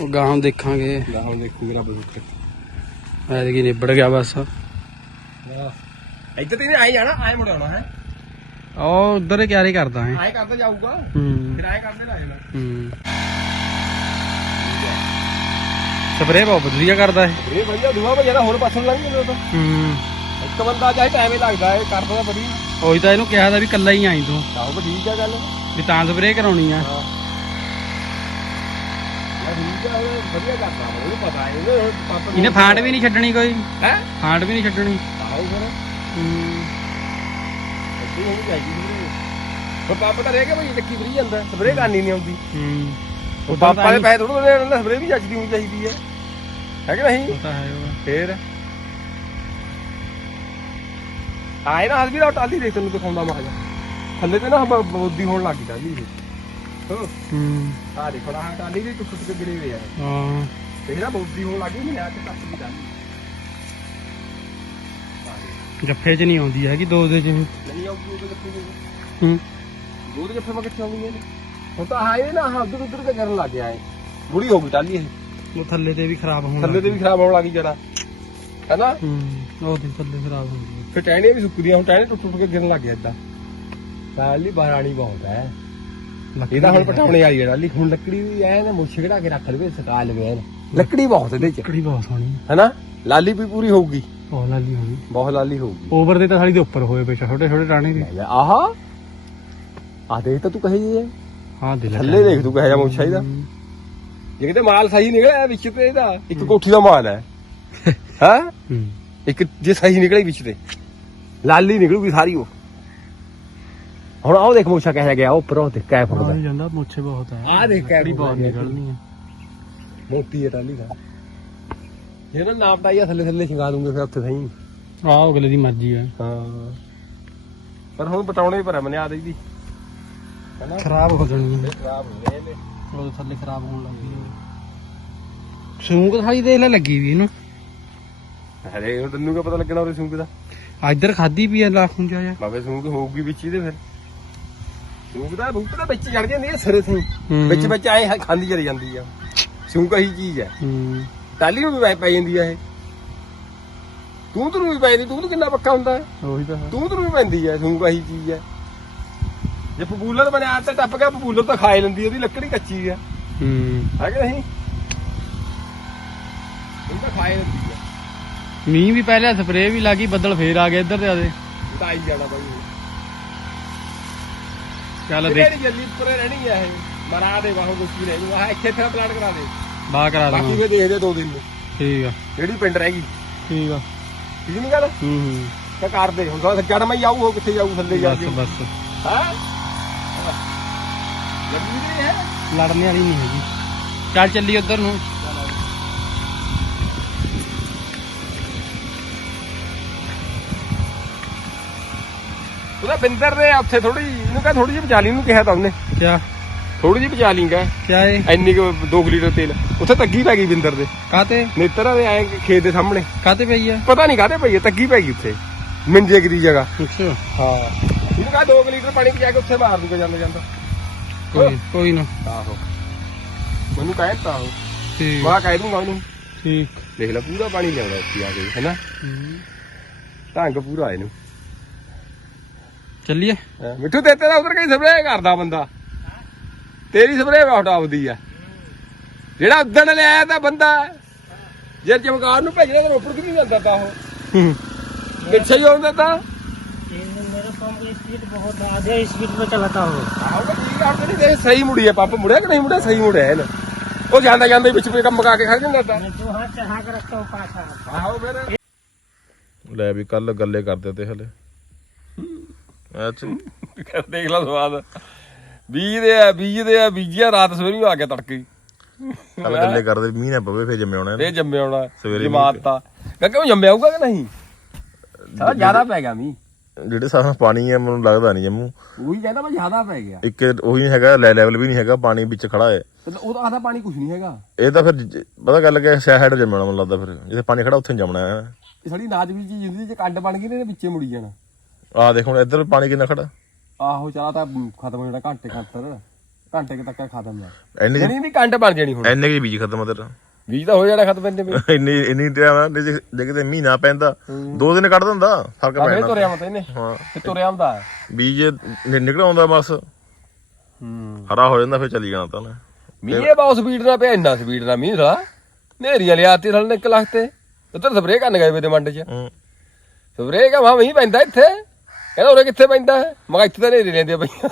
ਉਹ ਗਾਂ ਦੇਖਾਂਗੇ।
ਲੈ ਹੁਣ ਦੇਖੂ ਮੇਰਾ ਬਜ਼ੁਰਗ
ਐਤਕੀ ਨਿਬੜ ਗਿਆ ਬਸ।
ਇੱਧਰ ਤੇ ਆਈ ਜਾਣਾ ਆਏ ਮੁੜ ਆਉਣਾ ਹੈ?
ਉਹ ਉਧਰ ਕਿਆਰੇ ਕਰਦਾ ਹੈ
ਆਏ ਕਰਦਾ ਜਾਊਗਾ?
ਹੂੰ।
ਫਿਰ ਆਏ ਕਰਦੇ ਲਾਏ ਨਾ
ਹੂੰ। ਸਪਰੇ ਬਹੁਤ ਵਧੀਆ ਕਰਦਾ ਹੈ
ਇਹ ਵਧੀਆ ਦੂਆ ਭਈਆ ਹੋਰ ਪਾਸੋਂ ਲੰਘ ਜਾਂਦੇ ਉਹ ਤਾਂ।
ਹੂੰ।
ਇੱਕ ਬੰਦਾ ਟਾਈਮ ਹੀ ਲੱਗਦਾ ਹੈ ਕਰਦਾ ਤਾਂ ਬੜੀ
ਉਹੀ ਤਾਂ ਇਹਨੂੰ ਕਿਹਾ ਤਾਂ ਵੀ ਕੱਲਾ ਹੀ ਆਈ ਤੂੰ।
ਆਹੋ ਠੀਕ ਹੈ ਗੱਲ।
ਵੀ ਤਾਂ ਸਪਰੇ ਕਰਾਉਣੀ ਆ।
ਹਾਂ। ਠੀਕ ਹੈ ਉਹ ਵਧੀਆ ਕਰਦਾ ਵਾ, ਉਹਨੂੰ ਪਤਾ ਹੈ ਇਹਨੇ ਪਾਪਾ
ਇਹਨੇ ਫਾਂਟ ਵੀ ਨਹੀਂ ਛੱਡਣੀ ਕੋਈ?
ਹੈ?
ਫਾਂਟ ਵੀ ਨਹੀਂ ਛੱਡਣੀ?
ਫਿਰ।
ਹੂੰ।
ਇੱਥੇ ਹੋਣੀ ਚਾਹੀਦੀ ਵੀਰੇ। ਉਹ ਪਾਪਾ ਤਾਂ ਰਹਿ ਗਿਆ ਭਾਈ ਚੱਕੀ ਫਰੀ ਜਾਂਦਾ। ਸਪਰੇਅ ਕਰਨੀ ਨਹੀਂ ਆਉਂਦੀ।
ਹੂੰ।
ਉਹ ਪਾਪਾ ਦੇ ਪੈਸੇ ਥੋੜਾ ਦੇਣੇ ਉਹਨਾਂ ਸਪਰੇਅ ਵੀ ਜੱਜਦੀ ਹੋਣੀ ਚਾਹੀਦੀ ਹੈ। ਹੈ ਕਿ ਨਹੀਂ?
ਪਤਾ ਹੈ ਉਹ
ਫੇਰ? ਆਏ ਨਾ ਹਸਬੀ ਦਾ ਟਾਲੀ ਦੇਖ ਤੈਨੂੰ ਦਿਖਾਉਂਦਾ ਮੈਂ ਹਜਾ ਥੱਲੇ ਤੇ ਨਾ ਬ- ਬੋਦੀ ਹੋਣ ਲੱਗ ਗਈ ਟਾਲੀ ਇਹ ਹੋ।
ਹੂੰ
ਆ ਦੇਖੋ ਨਾ ਟਾਲੀ ਦੇ ਟੁੱਟ ਕੇ ਗਿਰੇ ਹੋਏ ਆ।
ਹਾਂ।
ਇਹ ਨਾ ਬੋਦੀ ਹੋਣ ਲੱਗ ਗਈ ਮੈਂ ਆ ਕੇ ਟੱਕ ਦੀ ਟਾਲੀ
ਜੱਫੇ 'ਚ ਨਹੀਂ ਆਉਂਦੀ ਹੈਗੀ ਦੋ ਦੇ 'ਚ
ਨਹੀਂ ਆਉਂਦੀ ਉਹ ਕਿੱਥੇ ਗਈ
ਹੂੰ।
ਦੂਰ ਜੱਫੇ ਮੈਂ ਕਿੱਥੇ ਆਉਂਦੀ ਨੇ ਹੁਣ ਤਾਂ ਆਏ ਨਾ ਹਾਂ ਉਧਰ ਉਧਰ ਤੇ ਕਰਨ ਲੱਗ ਗਿਆ ਏ ਬੁੜੀ ਹੋ ਗਈ ਟਾਲੀ ਇਹ।
ਉਹ ਥੱਲੇ ਤੇ ਵੀ ਖਰਾਬ ਹੋਣ
ਥੱਲੇ ਤੇ ਵੀ ਖਰਾਬ ਹੋਣ ਲੱਗ ਜਰਾ। ਹੈਨਾ?
ਹੂੰ ਉਹ ਤੇ ਥੱਲੇ ਖਰਾਬ ਹੁੰਦੀ
ਫਿਰ ਟਹਿਣੀਆਂ ਵੀ ਸੁੱਕਦੀਆਂ ਹੁਣ ਟਹਿਣੇ ਟੁੱਟ ਟੁੱਟ ਕੇ ਗਿਰਨ ਲੱਗ ਗਿਆ ਇਦਾਂ ਟਾਲੀ ਬਾਰਾਣੀ ਬਹੁਤ ਹੈ। ਇਹਦਾ ਹੁਣ ਪਟਾਉਣੇ ਵਾਲੀ ਹੈ ਟਾਲੀ ਹੁਣ ਲੱਕੜੀ ਵੀ ਐ ਨਾ ਮੁੱਛ ਘੜਾ ਕੇ ਰੱਖ ਲਵੇ ਸਕਾ ਲਵੇ ਲੱਕੜੀ ਬਹੁਤ ਇਹਦੇ ਚ।
ਲੱਕੜੀ ਬਹੁਤ ਸੋਹਣੀ।
ਹੈਨਾ? ਲਾਲੀ ਵੀ ਪੂਰੀ ਹੋਊਗੀ।
ਬਹੁਤ ਲਾਲੀ ਹੋਣੀ
ਬਹੁਤ ਲਾਲੀ ਹੋਊਗੀ।
ਓਵਰ ਦੇ ਤਾਂ ਸਾਲੀ ਦੇ ਉੱਪਰ ਹੋਏ ਪਏ ਛੋਟੇ ਛੋਟੇ ਟਾਣੇ ਵੀ
ਆਹਾ! ਆ ਦੇਖ ਤਾਂ ਤੂੰ ਕਹੇ ਜੀ
ਹਾਂ ਦਿਲ
ਥੱਲੇ ਦੇਖ ਤੂੰ ਕਹੇ ਜਾ ਮੁੱਛਾ ਇਹਦਾ। ਜੇ ਕਿਤੇ ਮਾਲ ਸਹੀ ਨਿਕਲਿਆ ਵਿੱਚ ਤੇ ਇਹਦਾ ਇੱਕ ਕੋਠੀ ਦਾ ਮਾਲ ਹੈ। ਹਾਂ?
ਹੂੰ।
ਇੱਕ ਜੇ ਸਹੀ ਨਿਕਲੇ ਵਿੱਚ ਤੇ। ਲਾਲੀ ਨਿਕਲੂਗੀ ਸਾਰੀ ਉਹ। ਹੁਣ ਆਹ ਦੇਖ ਮੁੱਛਾ ਕਹਿ ਗਿਆ ਉਹ ਉੱਪਰ ਉਹ ਦੇਖ ਕੈ
ਆ
ਫੁੱਟਦਾ
ਹੀ ਜਾਂਦਾ ਮੁੱਛੇ ਬਹੁਤ ਆ।
ਆਹ ਦੇਖ ਕੈ
ਲੱਕੜੀ ਬਹੁਤ ਨਿਕਲਣੀ ਆ।
ਮੋਟੀ ਹੈ ਟਾਲੀ ਦਾ। ਜੇ ਨਾ ਨਾਪ ਟਾਈਆ ਥੱਲੇ ਥੱਲੇ ਸ਼ਿੰਗਾ ਦੂੰਗੇ ਫਿਰ ਉੱਥੇ ਸਹੀ।
ਆਹ ਅਗਲੇ ਦੀ ਮਰਜ਼ੀ ਆ।
ਹਾਂ। ਪਰ ਹੁਣ ਪਟਾਉਣੇ ਪਰ ਮਨੇ ਆ ਦੀ
ਖਰਾਬ ਹੋ ਜਾਣੀ
ਖਰਾਬ ਹੋ ਗਏ ਨੇ।
ਉਹ ਥੱਲੇ ਖਰਾਬ ਹੋਣ ਲੱਗ ਸੂਕ ਸਾਲੀ ਦੇਖ ਲੈ ਲੱਗੀ ਵੀ ਇਹਨੂੰ।
ਹਰੇ ਤੈਨੂੰ ਕੀ ਪਤਾ ਲੱਗਣਾ ਉਹਦੇ ਸੂਕ ਦਾ?
ਆ ਇੱਧਰ ਖਾਦੀ ਵੀ ਆ ਲਾਖੋਂ ਜਾ ਜਾ
ਬਾਬੇ ਸੂਕ ਹੋਊਗੀ ਵਿੱਚ ਇਹਦੇ ਫਿਰ। ਸੂਕ ਦਾ ਰੂਪ ਦਾ ਵਿੱਚ ਚੜ ਜਾਂਦੀ ਹੈ ਸਿਰੇ ਤੋਂ ਹੀ।
ਹੂੰ।
ਵਿੱਚ ਵਿੱਚ ਆਏ ਖਾਂਦੀ ਚਲੀ ਜਾਂਦੀ ਆ। ਸੂਕ ਇਹੀ ਚੀਜ਼ ਹੈ
ਹੂੰ।
ਟਾਲੀ ਨੂੰ ਵੀ ਪੈ- ਪੈ ਜਾਂਦੀ ਆ ਇਹ। ਤੂੰ ਤੂੰ ਵੀ ਪੈ ਜਾਂਦੀ ਤੂੰ ਤੂੰ ਕਿੰਨਾ ਪੱਕਾ ਹੁੰਦਾ ਹੈ।
ਉਹੀ ਤਾਂ ਹੈ।
ਤੂੰ ਤੂੰ ਵੀ ਪੈਂਦੀ ਹੈ ਸੂਕ ਇਹੀ ਚੀਜ਼ ਹੈ ਜੇ ਪਪੂਲਰ ਬਣਿਆ ਤੇ ਟੱਪ ਗਿਆ ਪਪੂਲਰ ਤਾਂ ਖਾਏ ਲੈਂਦੀ ਉਹਦੀ ਲੱਕੜੀ ਕੱਚੀ ਆ।
ਹੂੰ।
ਹੈ ਕਿ ਨਹੀਂ? ਉਹ ਤਾਂ ਖਾਏ ਲੈਂਦੀ ਆ।
ਮੀਂਹ ਵੀ ਪਹਿਲੇ ਸਪਰੇਅ ਵੀ ਲੱਗੀ ਬੱਦਲ ਫੇਰ ਆ ਗਏ ਇੱਧਰ ਤੇ ਆਦੇ।
ਤਾਂ ਆਈ ਜਾਣਾ ਬਾਈ।
ਚੱਲ ਦੇਖ।
ਕਿਹੜੀ ਜੱਲੀ ਉੱਪਰ ਰਹਿਣੀ ਆ ਇਹ। ਮਰਾ ਦੇ ਬਾਹੋ ਕੁਛ ਵੀ ਰਹਿ ਜੂ। ਆ ਇੱਥੇ ਤੇਰਾ ਪਲਾਟ ਕਰਾ ਦੇ।
ਬਾ ਕਰਾ
ਬਾਕੀ
ਦਵਾਂ
ਫੇਰ ਦੇਖਦੇ ਦੋ ਦਿਨ ਨੂੰ।
ਠੀਕ ਆ।
ਕਿਹੜੀ ਪਿੰਡ ਰਹਿ ਗਈ।
ਠੀਕ ਆ।
ਠੀਕ ਨਹੀਂ ਗੱਲ?
ਹੂੰ ਹੂੰ।
ਤਾਂ ਕਰਦੇ ਹੁਣ ਤਾਂ ਜੜ ਮੈਂ ਆਊ ਉਹ ਕਿੱਥੇ ਜਾਊ ਥੱਲੇ ਜਾ
ਬਸ
ਕੇ?
ਬਸ।
ਹਾਂ? ਜੱਲੀ ਨਹੀਂ ਹੈ।
ਲੜਨੇ ਵਾਲੀ ਨਹੀਂ ਹੈਗੀ। ਚੱਲ ਚੱਲੀ ਉਧਰ ਨੂੰ।
ਉਹਦਾ ਬਿੰਦਰ ਨੇ ਉੱਥੇ ਥੋੜੀ ਇਹਨੂੰ ਕਹ ਥੋੜੀ ਜਿਹੀ ਬਚਾ ਲਈ ਇਹਨੂੰ ਕਿਹਾ ਤਾਂ ਉਹਨੇ।
ਕਿਆ?
ਥੋੜੀ ਜਿਹੀ ਬਚਾ ਲਈਂਗਾ
ਕਿਆ ਏ?
ਇੰਨੀ ਕੁ 2 ਲੀਟਰ ਤੇਲ। ਉੱਥੇ ਤੱਗੀ ਪੈ ਗਈ ਬਿੰਦਰ ਦੇ।
ਕਾਤੇ
ਨੇਤਰਾ ਦੇ ਐ ਖੇਤ ਦੇ ਸਾਹਮਣੇ।
ਕਾਤੇ ਪਈ ਆ?
ਪਤਾ ਨਹੀਂ ਕਾਹਦੇ ਪਈ ਹੈ, ਤੱਗੀ ਪੈ ਗਈ ਉੱਥੇ। ਮਿੰਜੇ ਦੀ ਜਗ੍ਹਾ।
ਅੱਛਾ।
ਹਾਂ। ਇਹਨੂੰ ਕਹ 2 ਲੀਟਰ ਪਾਣੀ ਪਜਾ ਕੇ ਉੱਥੇ ਮਾਰ ਦੂਗਾ ਜਾਂਦਾ ਜਾਂਦਾ।
ਕੋਈ ਕੋਈ ਨਾ।
ਆਹੋ। ਮੈਨੂੰ ਕਹਿਤਾ ਉਹ।
ਠੀਕ।
ਮੈਂ ਕਹਿ ਦੂੰਗਾ ਉਹਨੂੰ।
ਠੀਕ।
ਦੇਖ ਲੈ ਪੂਰਾ ਪਾਣੀ ਲਿਆਉਣਾ ਉੱਥੇ ਆ ਕੇ ਹੈਨਾ?
ਹੂੰ।
ਢੰਗ ਪੂਰਾ ਇਹਨੂੰ।
ਚੱਲੀਏ
ਹੈਂ, ਮਿੱਠੂ ਤੇ ਤੇਰਾ ਉਧਰ ਕਈ ਸਪਰੇਅ ਕਰਦਾ ਬੰਦਾ ਤੇਰੀ ਸਪਰੇਅ ਬਹੁਤ ਆਉਂਦੀ ਆ ਜਿਹੜਾ ਉਦਣ ਲਿਆਇਆ ਤਾਂ ਬੰਦਾ ਜੇ ਚਮਕਾਰ ਨੂੰ ਭੇਜਣਾ ਤਾਂ ਰੋਪੜ ਕਿ ਨਹੀਂ ਜਾਂਦਾ ਤਾਂ ਉਹ
ਹੂੰ।
ਪਿੱਛੇ ਹੀ ਆਉਂਦਾ ਤਾਂ
ये मेरे पंप की स्पीड बहुत है आधे स्पीड में चलाता हूँ
ਆਹੋ ਤਾਂ ਠੀਕ ਆ ਹੁਣ ਨਹੀਂ ਸਹੀ ਮੁੜੀ ਆ ਪੰਪ ਮੁੜਿਆ ਕਿ ਨਹੀਂ ਮੁੜਿਆ ਸਹੀ ਮੁੜਿਆ ਹੈ ਨਾ ਉਹ ਜਾਂਦਾ ਜਾਂਦਾ ਹੀ ਵਿੱਚ ਵਿੱਚ ਕੰਮ ਮਕਾ ਕੇ ਖੜ ਜਾਂਦਾ ਤਾਂ
मैं दो हाथ चढ़ा कर रखता हूँ पाछा
ਆਹੋ ਫਿਰ
ਲੈ ਵੀ ਕੱਲ ਗੱਲੇ ਕਰਦੇ ਤੇ ਹਲੇ ਅੱਛਾ
ਦੇਖ ਲਾ ਸਵਾਦ। ਬੀਜਦੇ ਆ ਬੀਜਦੇ ਆ ਬੀਜਿਆ ਰਾਤ ਸਵੇਰੇ ਨੂੰ ਆ ਗਿਆ ਤੜਕੇ।
ਕੱਲ ਗੱਲੇ ਕਰਦੇ ਮੀਂਹ ਨਾ ਪਵੇ ਫੇਰ ਜੰਮੇ ਆਉਣਾ
ਇਹ ਜੰਮਿਆ ਹੋਣਾ
ਸਵੇਰੇ
ਜਮਾਤ ਤਾਂ। ਕਿਉਂਕਿ ਉਹ ਜੰਮਿਆ ਹੋਊਗਾ ਕਿ ਨਹੀਂ? ਸਾਰਾ ਜ਼ਿਆਦਾ ਪੈ ਗਿਆ ਮੀ
ਜਿਹੜੇ ਸਾਹ ਪਾਣੀ ਹੈ ਮੈਨੂੰ ਲੱਗਦਾ ਨਹੀਂ ਜੰਮੂ।
ਉਹੀ ਕਹਿੰਦਾ ਮੈਂ ਜ਼ਿਆਦਾ ਪੈ ਗਿਆ।
ਇੱਕ ਉਹੀ ਨਹੀਂ ਹੈਗਾ ਲੈ ਲੈਵਲ ਵੀ ਨਹੀਂ ਹੈਗਾ ਪਾਣੀ ਵਿੱਚ ਖੜਾ ਹੈ।
ਤੇ ਉਹ ਤਾਂ ਆਦਾ ਪਾਣੀ ਕੁਝ ਨਹੀਂ ਹੈਗਾ।
ਇਹ ਤਾਂ ਫਿਰ ਜ- ਪਤਾ ਗੱਲ ਕਿ ਸਾਈਡ ਜੰਮੇ ਆਉਣਾ ਮੈਨੂੰ ਲੱਗਦਾ ਫਿਰ। ਜਿੱਥੇ ਪਾਣੀ ਖੜਾ ਉੱਥੇ ਜੰਮਣਾ ਹੈ।
ਇਹ ਸਾਡੀ ਨਾਜ ਵੀ ਚੀਜ਼ ਹੁੰਦੀ ਜੇ ਕੰਡ ਬਣ ਗਈ ਨੇ ਇਹਦੇ ਵਿੱਚੇ ਮੁੜੀ ਜਾਣਾ।
ਆਹ ਦੇਖ ਹੁਣ ਇੱਧਰ ਪਾਣੀ ਕਿੰਨਾ ਖੜਾ।
ਆਹੋ ਚਲਾ ਤਾਂ ਖਤਮ ਹੋ ਜਾਣਾ ਘੰਟੇ ਖਾਤਰ ਘੰਟੇ ਕੁ ਤੱਕ ਖਤਮ ਆ।
ਇੰਨੀ
ਜਣੀ ਵੀ ਕੰਡ ਬਣ ਜਾਣੀ ਹੁਣ।
ਇੰਨੇ ਕੀ ਬੀਜ ਖਤਮ ਆ ਤੇਰਾ।
ਬੀਜ ਤਾਂ ਹੋ ਜਾਣਾ ਖਤਮ ਇੰਨੇ ਵੀ।
ਇੰਨੀ ਇੰਨੀ ਟਾਈਮ ਜੇ ਜੇ ਕਿਤੇ ਮੀਂਹ ਨਾ ਪੈਂਦਾ ਦੋ ਦਿਨ ਕੱਢ ਦਿੰਦਾ ਫ਼ਰਕ ਪੈ
ਫੇਰ ਤੁਰਿਆ ਮਤ ਇਹਨੇ।
ਹਾਂ।
ਤੇ ਤੁਰਿਆ ਹੁੰਦਾ
ਬੀਜ ਨਿ- ਨਿਕਲ ਆਉਂਦਾ ਬਸ।
ਹੂੰ।
ਹਰਾ ਹੋ ਜਾਂਦਾ ਫਿਰ ਚਲੀ ਜਾਣਾ ਤਾਂ ਨੇ
ਮੀਂਹ ਬਹੁਤ ਸਪੀਡ ਨਾਲ ਪਿਆ ਇੰਨਾ ਸਪੀਡ ਨਾਲ ਮੀਂਹ ਸਾਲਾ ਨੇਰੀਆਂ ਲਿਆਤੀ ਸਾਲ ਨੇ ਇੱਕ ਲੱਖ ਤੇ ਉੱਧਰ ਸਪਰੇਅ ਕਰਨ ਗਏ ਵੇ ਤੇ ਮੰਡ 'ਚ।
ਹੂੰ।
ਸਪਰੇਅ ਕਾ ਮੀਂਹ ਪੈਂਦਾ ਇੱਥੇ। ਕਹਿੰਦਾ ਉਰੇ ਕਿੱਥੇ ਪੈਂਦਾ ਹੈ? ਮੈਂ ਕਿਹਾ ਇੱਥੇ ਤਾਂ ਨੇਰੀ ਲੈਂਦੇ ਪਈਆਂ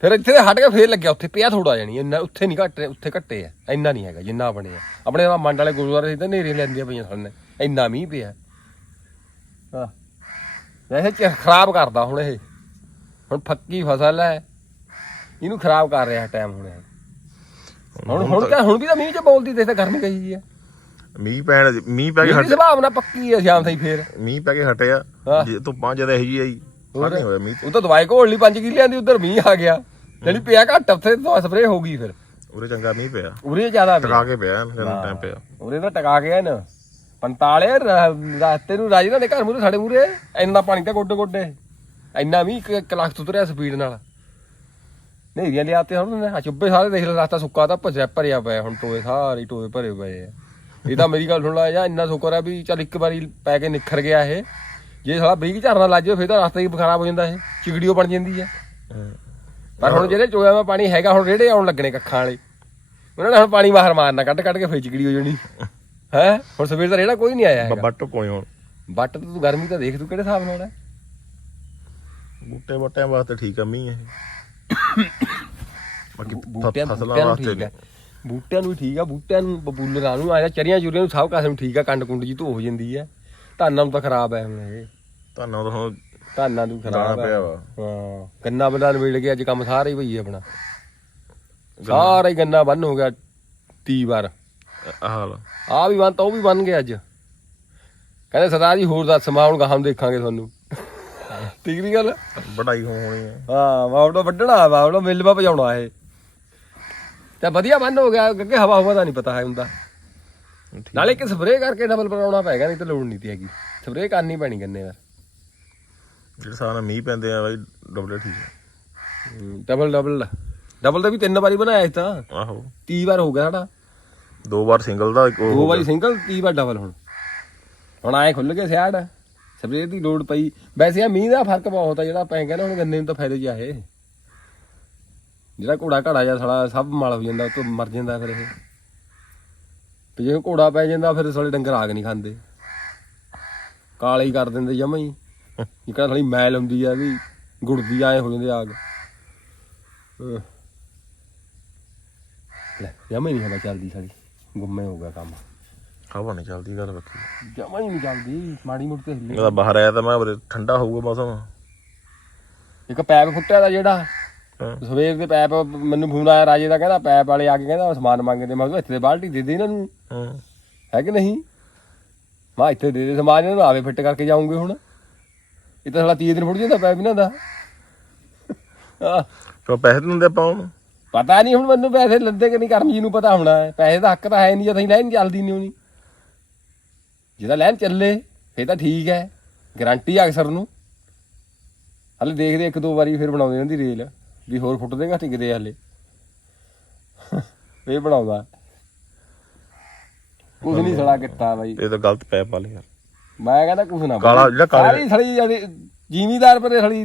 ਫਿਰ ਇੱਥੇ ਤੇ ਹਟ ਕੇ ਫੇਰ ਲੱਗਿਆ, ਉੱਥੇ ਪਿਆ ਥੋੜਾ ਜਾਣੀ ਇੰਨਾ ਉੱਥੇ ਨਹੀਂ ਘੱਟ, ਉੱਥੇ ਘੱਟੇ ਆ, ਇੰਨਾ ਨਹੀਂ ਹੈਗਾ, ਜਿੰਨਾ ਬਣੇ ਆ। ਆਪਣੇ ਤਾਂ ਮੰਡ ਵਾਲੇ ਗੁਰਦੁਆਰੇ ਸੀ ਤਾਂ ਨੇਰੀ ਲੈਂਦੀਆਂ ਪਈਆਂ ਸਾਨੂੰ ਇੰਨਾ ਮੀਂਹ ਪਿਆ। ਹਾਂ ਵੈਸੇ ਚ ਖਰਾਬ ਕਰਦਾ ਹੁਣ ਇਹ। ਹੁਣ ਫੱਕੀ ਫਸਲ ਹੈ, ਇਹਨੂੰ ਖਰਾਬ ਕਰ ਰਿਹਾ ਟਾਈਮ ਹੁਣ ਹੁਣ ਹੁਣ ਤਾਂ ਹੁਣ ਵੀ ਤਾਂ ਮੀਂਹ ਚ ਬੋਲਦੀ ਦੇਖ ਤਾਂ ਗਰਮੀ ਗਈ ਹੈ
ਮੀਂਹ ਪੈਣ ਮੀਂਹ ਪੈ ਕੇ
ਇਹਦੀ
ਹਟ
ਸੰਭਾਵਨਾ ਪੱਕੀ ਹੈ ਸ਼ਾਮ ਤਾਈਂ ਫੇਰ।
ਮੀਂਹ ਪੈ ਕੇ ਹਟਿਆ।
ਹਾਂ।
ਜੇ ਤੋਂ ਪੰਜ ਜ਼ਿਆਦਾ ਇਹੋ ਜੀ। ਆਈ ਫ਼ਰਕ ਨਹੀਂ ਹੋਇਆ ਮੀਂਹ
ਉਹ ਤਾਂ ਦਵਾਈ ਘੋਲ ਲਈ 5 ਕਿੱਲਿਆਂ ਦੀ ਉਧਰ ਮੀਂਹ ਆ ਗਿਆ। ਜਿਹੜੀ ਪਿਆ ਘੱਟ ਉੱਥੇ ਤਾਂ ਸਪਰੇਅ ਹੋ ਗਈ ਫਿਰ।
ਉਰੇ ਚੰਗਾ ਮੀਂਹ ਪਿਆ।
ਉਰੇ ਜ਼ਿਆਦਾ ਪਿਆ।
ਟਕਾ ਕੇ ਪਿਆ ਜਦੋਂ ਟਾਈਮ ਪਿਆ।
ਉਰੇ ਤਾਂ ਟਕਾ ਗਿਆ ਨਾ 45 ਰਾਸਤੇ ਨੂੰ ਰਾਜੀ ਦੇ ਘਰ ਮੂਰੇ ਸਾਡੇ ਮੂਰੇ ਇੰਨਾ ਪਾਣੀ ਤਾਂ ਗੋਡੇ ਗੋਡੇ। ਇੰਨਾ ਵੀ ਇੱਕ ਇੱਕ ਲੱਖ ਤੁਰਿਆ ਸਪੀਡ ਨਾਲ। ਨੇਰੀਆਂ ਲਿਆਤੇ ਹੁਣ ਆ ਚੁੱਬੇ ਸਾਰੇ ਦੇਖ ਲੈ ਰਸਤਾ ਸੁੱਕਾ ਤਾਂ ਭਜਿਆ ਭਰਿਆ ਪਿਆ। ਹੁਣ ਟੋਏ ਸਾਰੇ ਟੋਏ ਭਰੇ ਪਏ ਆ। ਇਹ ਤਾਂ ਮੇਰੀ ਗੱਲ ਸੁਣ ਲੈ ਜਾਂ ਇੰਨਾ ਸ਼ੁਕਰ ਆ ਵੀ ਚੱਲ ਇੱਕ ਵਾਰੀ ਪੈ ਕੇ ਨਿਖਰ ਗਿਆ ਇਹ। ਜੇ ਸਾਲਾ ਬਰੀਕ ਝਰਨਾ ਲੱਜ ਜਾਵੇ ਫਿਰ ਤਾਂ ਰਸਤਾ ਹੀ ਖਰਾਬ ਹੋ ਜਾਂਦਾ ਇਹ ਚਿਗੜੀਓ ਬਣ ਜਾਂਦੀ ਆ। ਪਰ ਹੁਣ ਜਿਹੜੇ ਚੋਇਆ ਮੈਂ ਪਾਣੀ ਹੈਗਾ ਹੁਣ ਰੇੜੇ ਆਉਣ ਲੱਗਣੇ ਕੱਖਾਂ ਵਾਲੇ ਉਹਨਾਂ ਨੇ ਹੁਣ ਪਾਣੀ ਬਾਹਰ ਮਾਰਨਾ ਕੱਢ ਕੱਢ ਕੇ ਫੇਰ ਚਿਗੜੀ ਹੋ ਜਾਣੀ। ਹੈ? ਹੁਣ ਸਵੇਰ ਦਾ ਰੇੜਾ ਕੋਈ ਨਹੀਂ ਆਇਆ ਹੈਗਾ।
ਬੱਟ ਪੋਏ ਹੁਣ।
ਬੱਟ ਤੂੰ ਗਰਮੀ ਤਾਂ ਦੇਖ ਤੂੰ ਕਿਹੜੇ ਹਿਸਾਬ ਨਾਲ ਹੈ
ਬੂਟੇ ਬਟਿਆਂ ਵਾਸਤੇ ਠੀਕ ਆ ਮੀਂਹ ਇਹ। ਬਾਕੀ ਫਸਲਾਂ ਵਾਸਤੇ
ਬੂਟਿਆਂ ਨੂੰ ਠੀਕ ਆ ਬੂਟਿਆਂ ਨੂੰ ਬਬੂਲਰਾਂ ਨੂੰ ਆਇਆ ਚਰੀਆਂ ਚੁਰੀਆਂ ਨੂੰ ਸਭ ਕਾਸੇ ਨੂੰ ਠੀਕ ਆ ਕੰਡ ਕੁੰਡ ਜੀ ਧੋ ਹੋ ਜਾਂਦੀ ਹੈ ਧਾਨਾਂ ਨੂੰ ਤਾਂ ਖਰਾਬ ਹੈ ਹੁਣ ਇਹ।
ਤੁਹਾਨੂੰ ਤਾਂ ਹੁਣ
ਧਾਨਾਂ ਨੂੰ ਖਰਾਬ ਹੈ
ਪਿਆ ਵਾ।
ਹਾਂ ਗੰਨਾ ਬੰਦਾ ਨਵੇੜ ਗਿਆ ਅੱਜ ਕੰਮ ਸਾਰਾ ਹੀ ਭਈ ਆਪਣਾ। ਸਾਰਾ ਹੀ ਗੰਨਾ ਬੰਨ ਹੋ ਗਿਆ 30 ਵਾਰ।
ਆਹ ਹਾਲ
ਆ। ਵੀ ਬੰਨ ਤਾਂ ਉਹ ਵੀ ਬਣ ਗਿਆ ਅੱਜ। ਕਹਿੰਦੇ ਸਰਦਾਰ ਜੀ ਹੋਰ ਦੱਸ ਮਾ ਹੁਣ ਗਾਹਾਂ ਦੇਖਾਂਗੇ ਤੁਹਾਨੂੰ। ਠੀਕ ਨਹੀਂ ਗੱਲ?
ਵਢਾਈ ਹੋ- ਹੋਣੀ ਹੈ
ਹਾਂ ਬਾਬੜਾ ਵੱਢਣਾ ਬਾਬੜਾ ਮਿਲ ਪਾ ਭਜਾਉਣਾ ਇਹ। ਤੇ ਵਧੀਆ ਬੰਨ ਹੋ ਗਿਆ ਅੱਗੇ ਹਵਾ ਹਵਾ ਦਾ ਨਹੀਂ ਪਤਾ ਹੈ। ਹੁੰਦਾ। ਨਾਲੇ ਇੱਕ ਸਪਰੇਅ ਕਰਕੇ ਡਬਲ ਬਣਾਉਣਾ ਪੈਗਾ ਨਹੀਂ ਤਾਂ ਲੋੜ ਨਹੀਂ ਤੀ ਹੈਗੀ। ਸਪਰੇਅ ਕਰਨੀ ਪੈਣੀ ਗੰਨੇ ਵਾਰ
ਜਿਹੜੇ ਸਾਰਾ ਮੀਂਹ ਪੈਂਦੇ ਆ ਬਾਈ ਡਬਲੇ ਠੀਕ ਆ।
ਡਬਲ ਡਬਲ ਡਬਲ ਤਾਂ ਵੀ ਤਿੰਨ ਵਾਰੀ ਬਣਾਇਆ ਸੀ ਤਾਂ।
ਆਹੋ।
30 ਵਾਰ ਹੋ ਗਿਆ ਸਾਡਾ।
ਦੋ ਵਾਰ ਸਿੰਗਲ ਦਾ
ਦੋ
ਹੋ
ਵਾਰੀ
ਗਿਆ।
ਸਿੰਗਲ 30 ਵਾਰ ਡਬਲ ਹੁਣ। ਹੁਣ ਆਏ ਖੁੱਲ ਗਏ ਸਿਆੜ। ਸਪਰੇਅ ਦੀ ਲੋੜ ਪਈ। ਵੈਸੇ ਆ ਮੀਂਹ ਦਾ ਫ਼ਰਕ ਬਹੁਤ ਆ ਜਿਹੜਾ ਆਪਾਂ ਕਹਿੰਦੇ ਹੁਣ ਗੰਨੇ ਨੂੰ ਤਾਂ ਫਾਇਦੇ ਚ ਆਏ ਜਿਹੜਾ ਘੋੜਾ ਘੜਾ ਜਾਂ ਸਾਲਾ ਸਭ ਮਲ ਹੋ ਜਾਂਦਾ ਉਹ ਤੋਂ ਮਰ ਜਾਂਦਾ ਫਿਰ ਇਹ। ਤੇ ਜੇ ਘੋੜਾ ਪੈ ਜਾਂਦਾ ਫਿਰ ਸਾਲੇ ਡੰਗਰ ਆਗ ਨਹੀਂ ਖਾਂਦੇ। ਕਾਲੇ ਹੀ ਕਰ ਦਿੰਦੇ ਜਮਾ ਹੀ। ਜਿਹੜਾ ਸਾਲੀ ਮੈਲ ਹੁੰਦੀ ਆ ਵੀ ਗੁੜਦੀ ਆਏ ਹੋ ਜਾਂਦੇ ਆਗ। ਲੈ ਜਮਾ ਹੀ ਨਹੀਂ ਹਵਾ ਚੱਲਦੀ ਸਾਲੀ। ਗੁੰਮੇ ਹੋ ਗਿਆ ਕੰਮ।
ਹਵਾ ਨਹੀਂ ਚੱਲਦੀ ਗੱਲ ਬੱਕੀ
ਜਮਾ ਹੀ ਨਹੀਂ ਚੱਲਦੀ ਮਾੜੀ ਮੁੜ ਤੇ ਹਿੱਲੀ
ਬਾਹਰ ਆਇਆ ਤਾਂ ਮੈਂ ਬਰੇ ਠੰਡਾ ਹੋਊਗਾ ਮੌਸਮ।
ਇੱਕ ਪੈਪ ਫੁੱਟਿਆ ਦਾ ਜਿਹੜਾ। ਸਵੇਰ ਦੇ ਪੈਪ ਮੈਨੂੰ ਫੋਨ ਆਇਆ ਰਾਜੇ ਦਾ ਕਹਿੰਦਾ ਪੈਪ ਵਾਲੇ ਆ ਕੇ ਕਹਿੰਦਾ ਸਮਾਨ ਮੰਗਦੇ ਮੈਂ ਕਿਹਾ ਇੱਥੇ ਤੇ ਬਾਲਟੀ ਦੇ ਦੇ ਇਹਨਾਂ ਨੂੰ।
ਹਾਂ।
ਹੈ ਕਿ ਨਹੀਂ? ਮੈਂ ਇੱਥੇ ਦੇ ਦੇ ਸਮਾਨ ਇਹਨਾਂ ਨੂੰ ਆਵੇ ਫਿੱਟ ਕਰਕੇ ਜਾਉਂਗੇ ਹੁਣ। ਇਹ ਤਾਂ ਸਾਲਾ 30 ਦਿਨ ਫੁੱਟ ਜਾਂਦਾ ਪੈਪ ਇਹਨਾਂ ਦਾ।
ਕਿਉਂ ਪੈਸੇ ਤਾਂ ਦਿੰਦੇ ਉਹਨੂੰ
ਪਤਾ ਨਹੀਂ ਹੁਣ ਮੈਨੂੰ ਪੈਸੇ ਲੱਦੇ ਕਿ ਨਹੀਂ ਕਰਮਜੀ ਨੂੰ ਪਤਾ ਹੋਣਾ। ਪੈਸੇ ਦਾ ਹੱਕ ਤਾਂ ਹੈ ਨਹੀਂ ਅਸੀਂ ਲੈਣ ਚੱਲਦੀ ਨਹੀਂ ਹੋਣੀ। ਜਿਹਦਾ ਲੈਣ ਚੱਲੇ ਫੇਰ ਤਾਂ ਠੀਕ ਹੈ। ਗਾਰੰਟੀ ਆ ਅਕਸਰ ਨੂੰ। ਹਲੇ ਦੇਖਦੇ ਇੱਕ ਦੋ ਵਾਰੀ ਫਿਰ ਬਣਾਉਂਦੇ ਇਹਨਾਂ ਦੀ ਰੇਲ। ਵੀ ਹੋਰ ਫੁੱਟ ਦੇਗਾ ਟਿਕਦੇ ਹਲੇ ਇਹ ਬਣਾਉਂਦਾ। ਕੁਝ ਨਹੀਂ ਸੜਾ ਕੀਤਾ ਬਾਈ।
ਇਹ ਤਾਂ ਗਲਤ ਪੈਪ ਵਾਲੇ ਯਾਰ।
ਮੈਂ ਕਹਿੰਦਾ ਕੁਝ ਨਾ
ਕਾਲਾ-। ਜਿਹੜਾ ਕਾਲਾ-
ਸਾਰੀ ਸੜੀ ਜਿਹੜੀ ਜ਼ਿਮੀਦਾਰ ਪਰੇ ਸੜੀ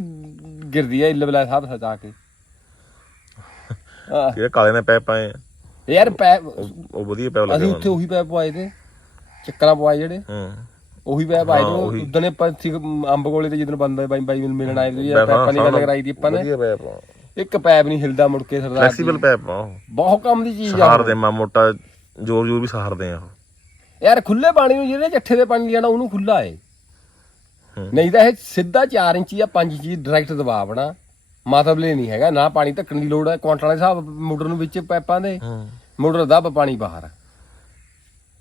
ਗਿਰਦੀ ਹੈ ਇੱਲ ਬਲਾ ਸਭ ਸਚਾ ਕੇ।
ਜਿਹੜੇ ਕਾਲੇ ਨੇ ਪੈਪ ਆ,
ਯਾਰ ਪੈ
ਉਹ ਵਧੀਆ ਪੈਪ
ਅਸੀਂ
ਲੱਗੇ
ਉੱਥੇ ਉਹੀ ਪੈਪ ਪਵਾਏ ਤੇ। ਚੱਕਰਾਂ ਪਵਾਏ ਜਿਹੜੇ।
ਹਾਂ।
ਉਹੀ ਪੈਪ ਆਏ ਤੇ। ਉਦੋਂ ਸੀ ਅੰਬ ਕੋਲੇ ਤੇ ਜਦੋਂ ਬੰਦਾ ਬਾਈ ਬਾਈ ਮਿਲ- ਮਿਲਣ ਆਏ ਸੀ
ਪੈਪ,
ਪੈਪਾਂ ਦੀ ਗੱਲ ਕਰਾਈ ਦੀ ਆਪਾਂ ਨੇ।
ਵਧੀਆ ਪੈਪ ਆ।
ਇੱਕ ਪੈਪ ਨਹੀਂ ਹਿਲਦਾ ਮੁੜ ਕੇ ਸਰਦਾਰ
ਫਲੈਕਸੀਬਲ
ਜੀ।
ਪੈਪ ਆ ਉਹ।
ਬਹੁਤ ਕੰਮ ਦੀ ਚੀਜ਼ ਆ
ਸਹਾਰਦੇ ਮਾ ਮੋਟਾ ਜੋਰ ਜੋਰ ਵੀ ਸਹਾਰਦੇ ਆ ਉਹ।
ਯਾਰ ਖੁੱਲੇ ਪਾਣੀ ਨੂੰ ਜਿਹੜੇ ਚੱਠੇ ਦੇ ਪਾਣੀ ਲੈਣਾ ਉਹਨੂੰ ਖੁੱਲਾ ਏ।
ਹੂੰ।
ਨਹੀਂ ਤਾਂ ਇਹ ਸਿੱਧਾ 4 ਇੰਚੀ ਜਾਂ 5 ਇੰਚੀ ਡਾਇਰੈਕਟ ਦਬਾਅ ਬਣਾ। ਮਤਲਬ ਲਈ ਨਹੀਂ ਹੈਗਾ ਨਾ ਪਾਣੀ ਧੱਕਣ ਦੀ ਲੋੜ ਹੈ ਕੁਆਂਟਲਾਂ ਦੇ ਹਿਸਾਬ ਮੋਟਰ ਨੂੰ ਵਿੱਚ ਪਾਈਪਾਂ ਦੇ।
ਹਾਂ।
ਮੋਟਰ ਦਾ ਪਾਣੀ ਬਾਹਰ।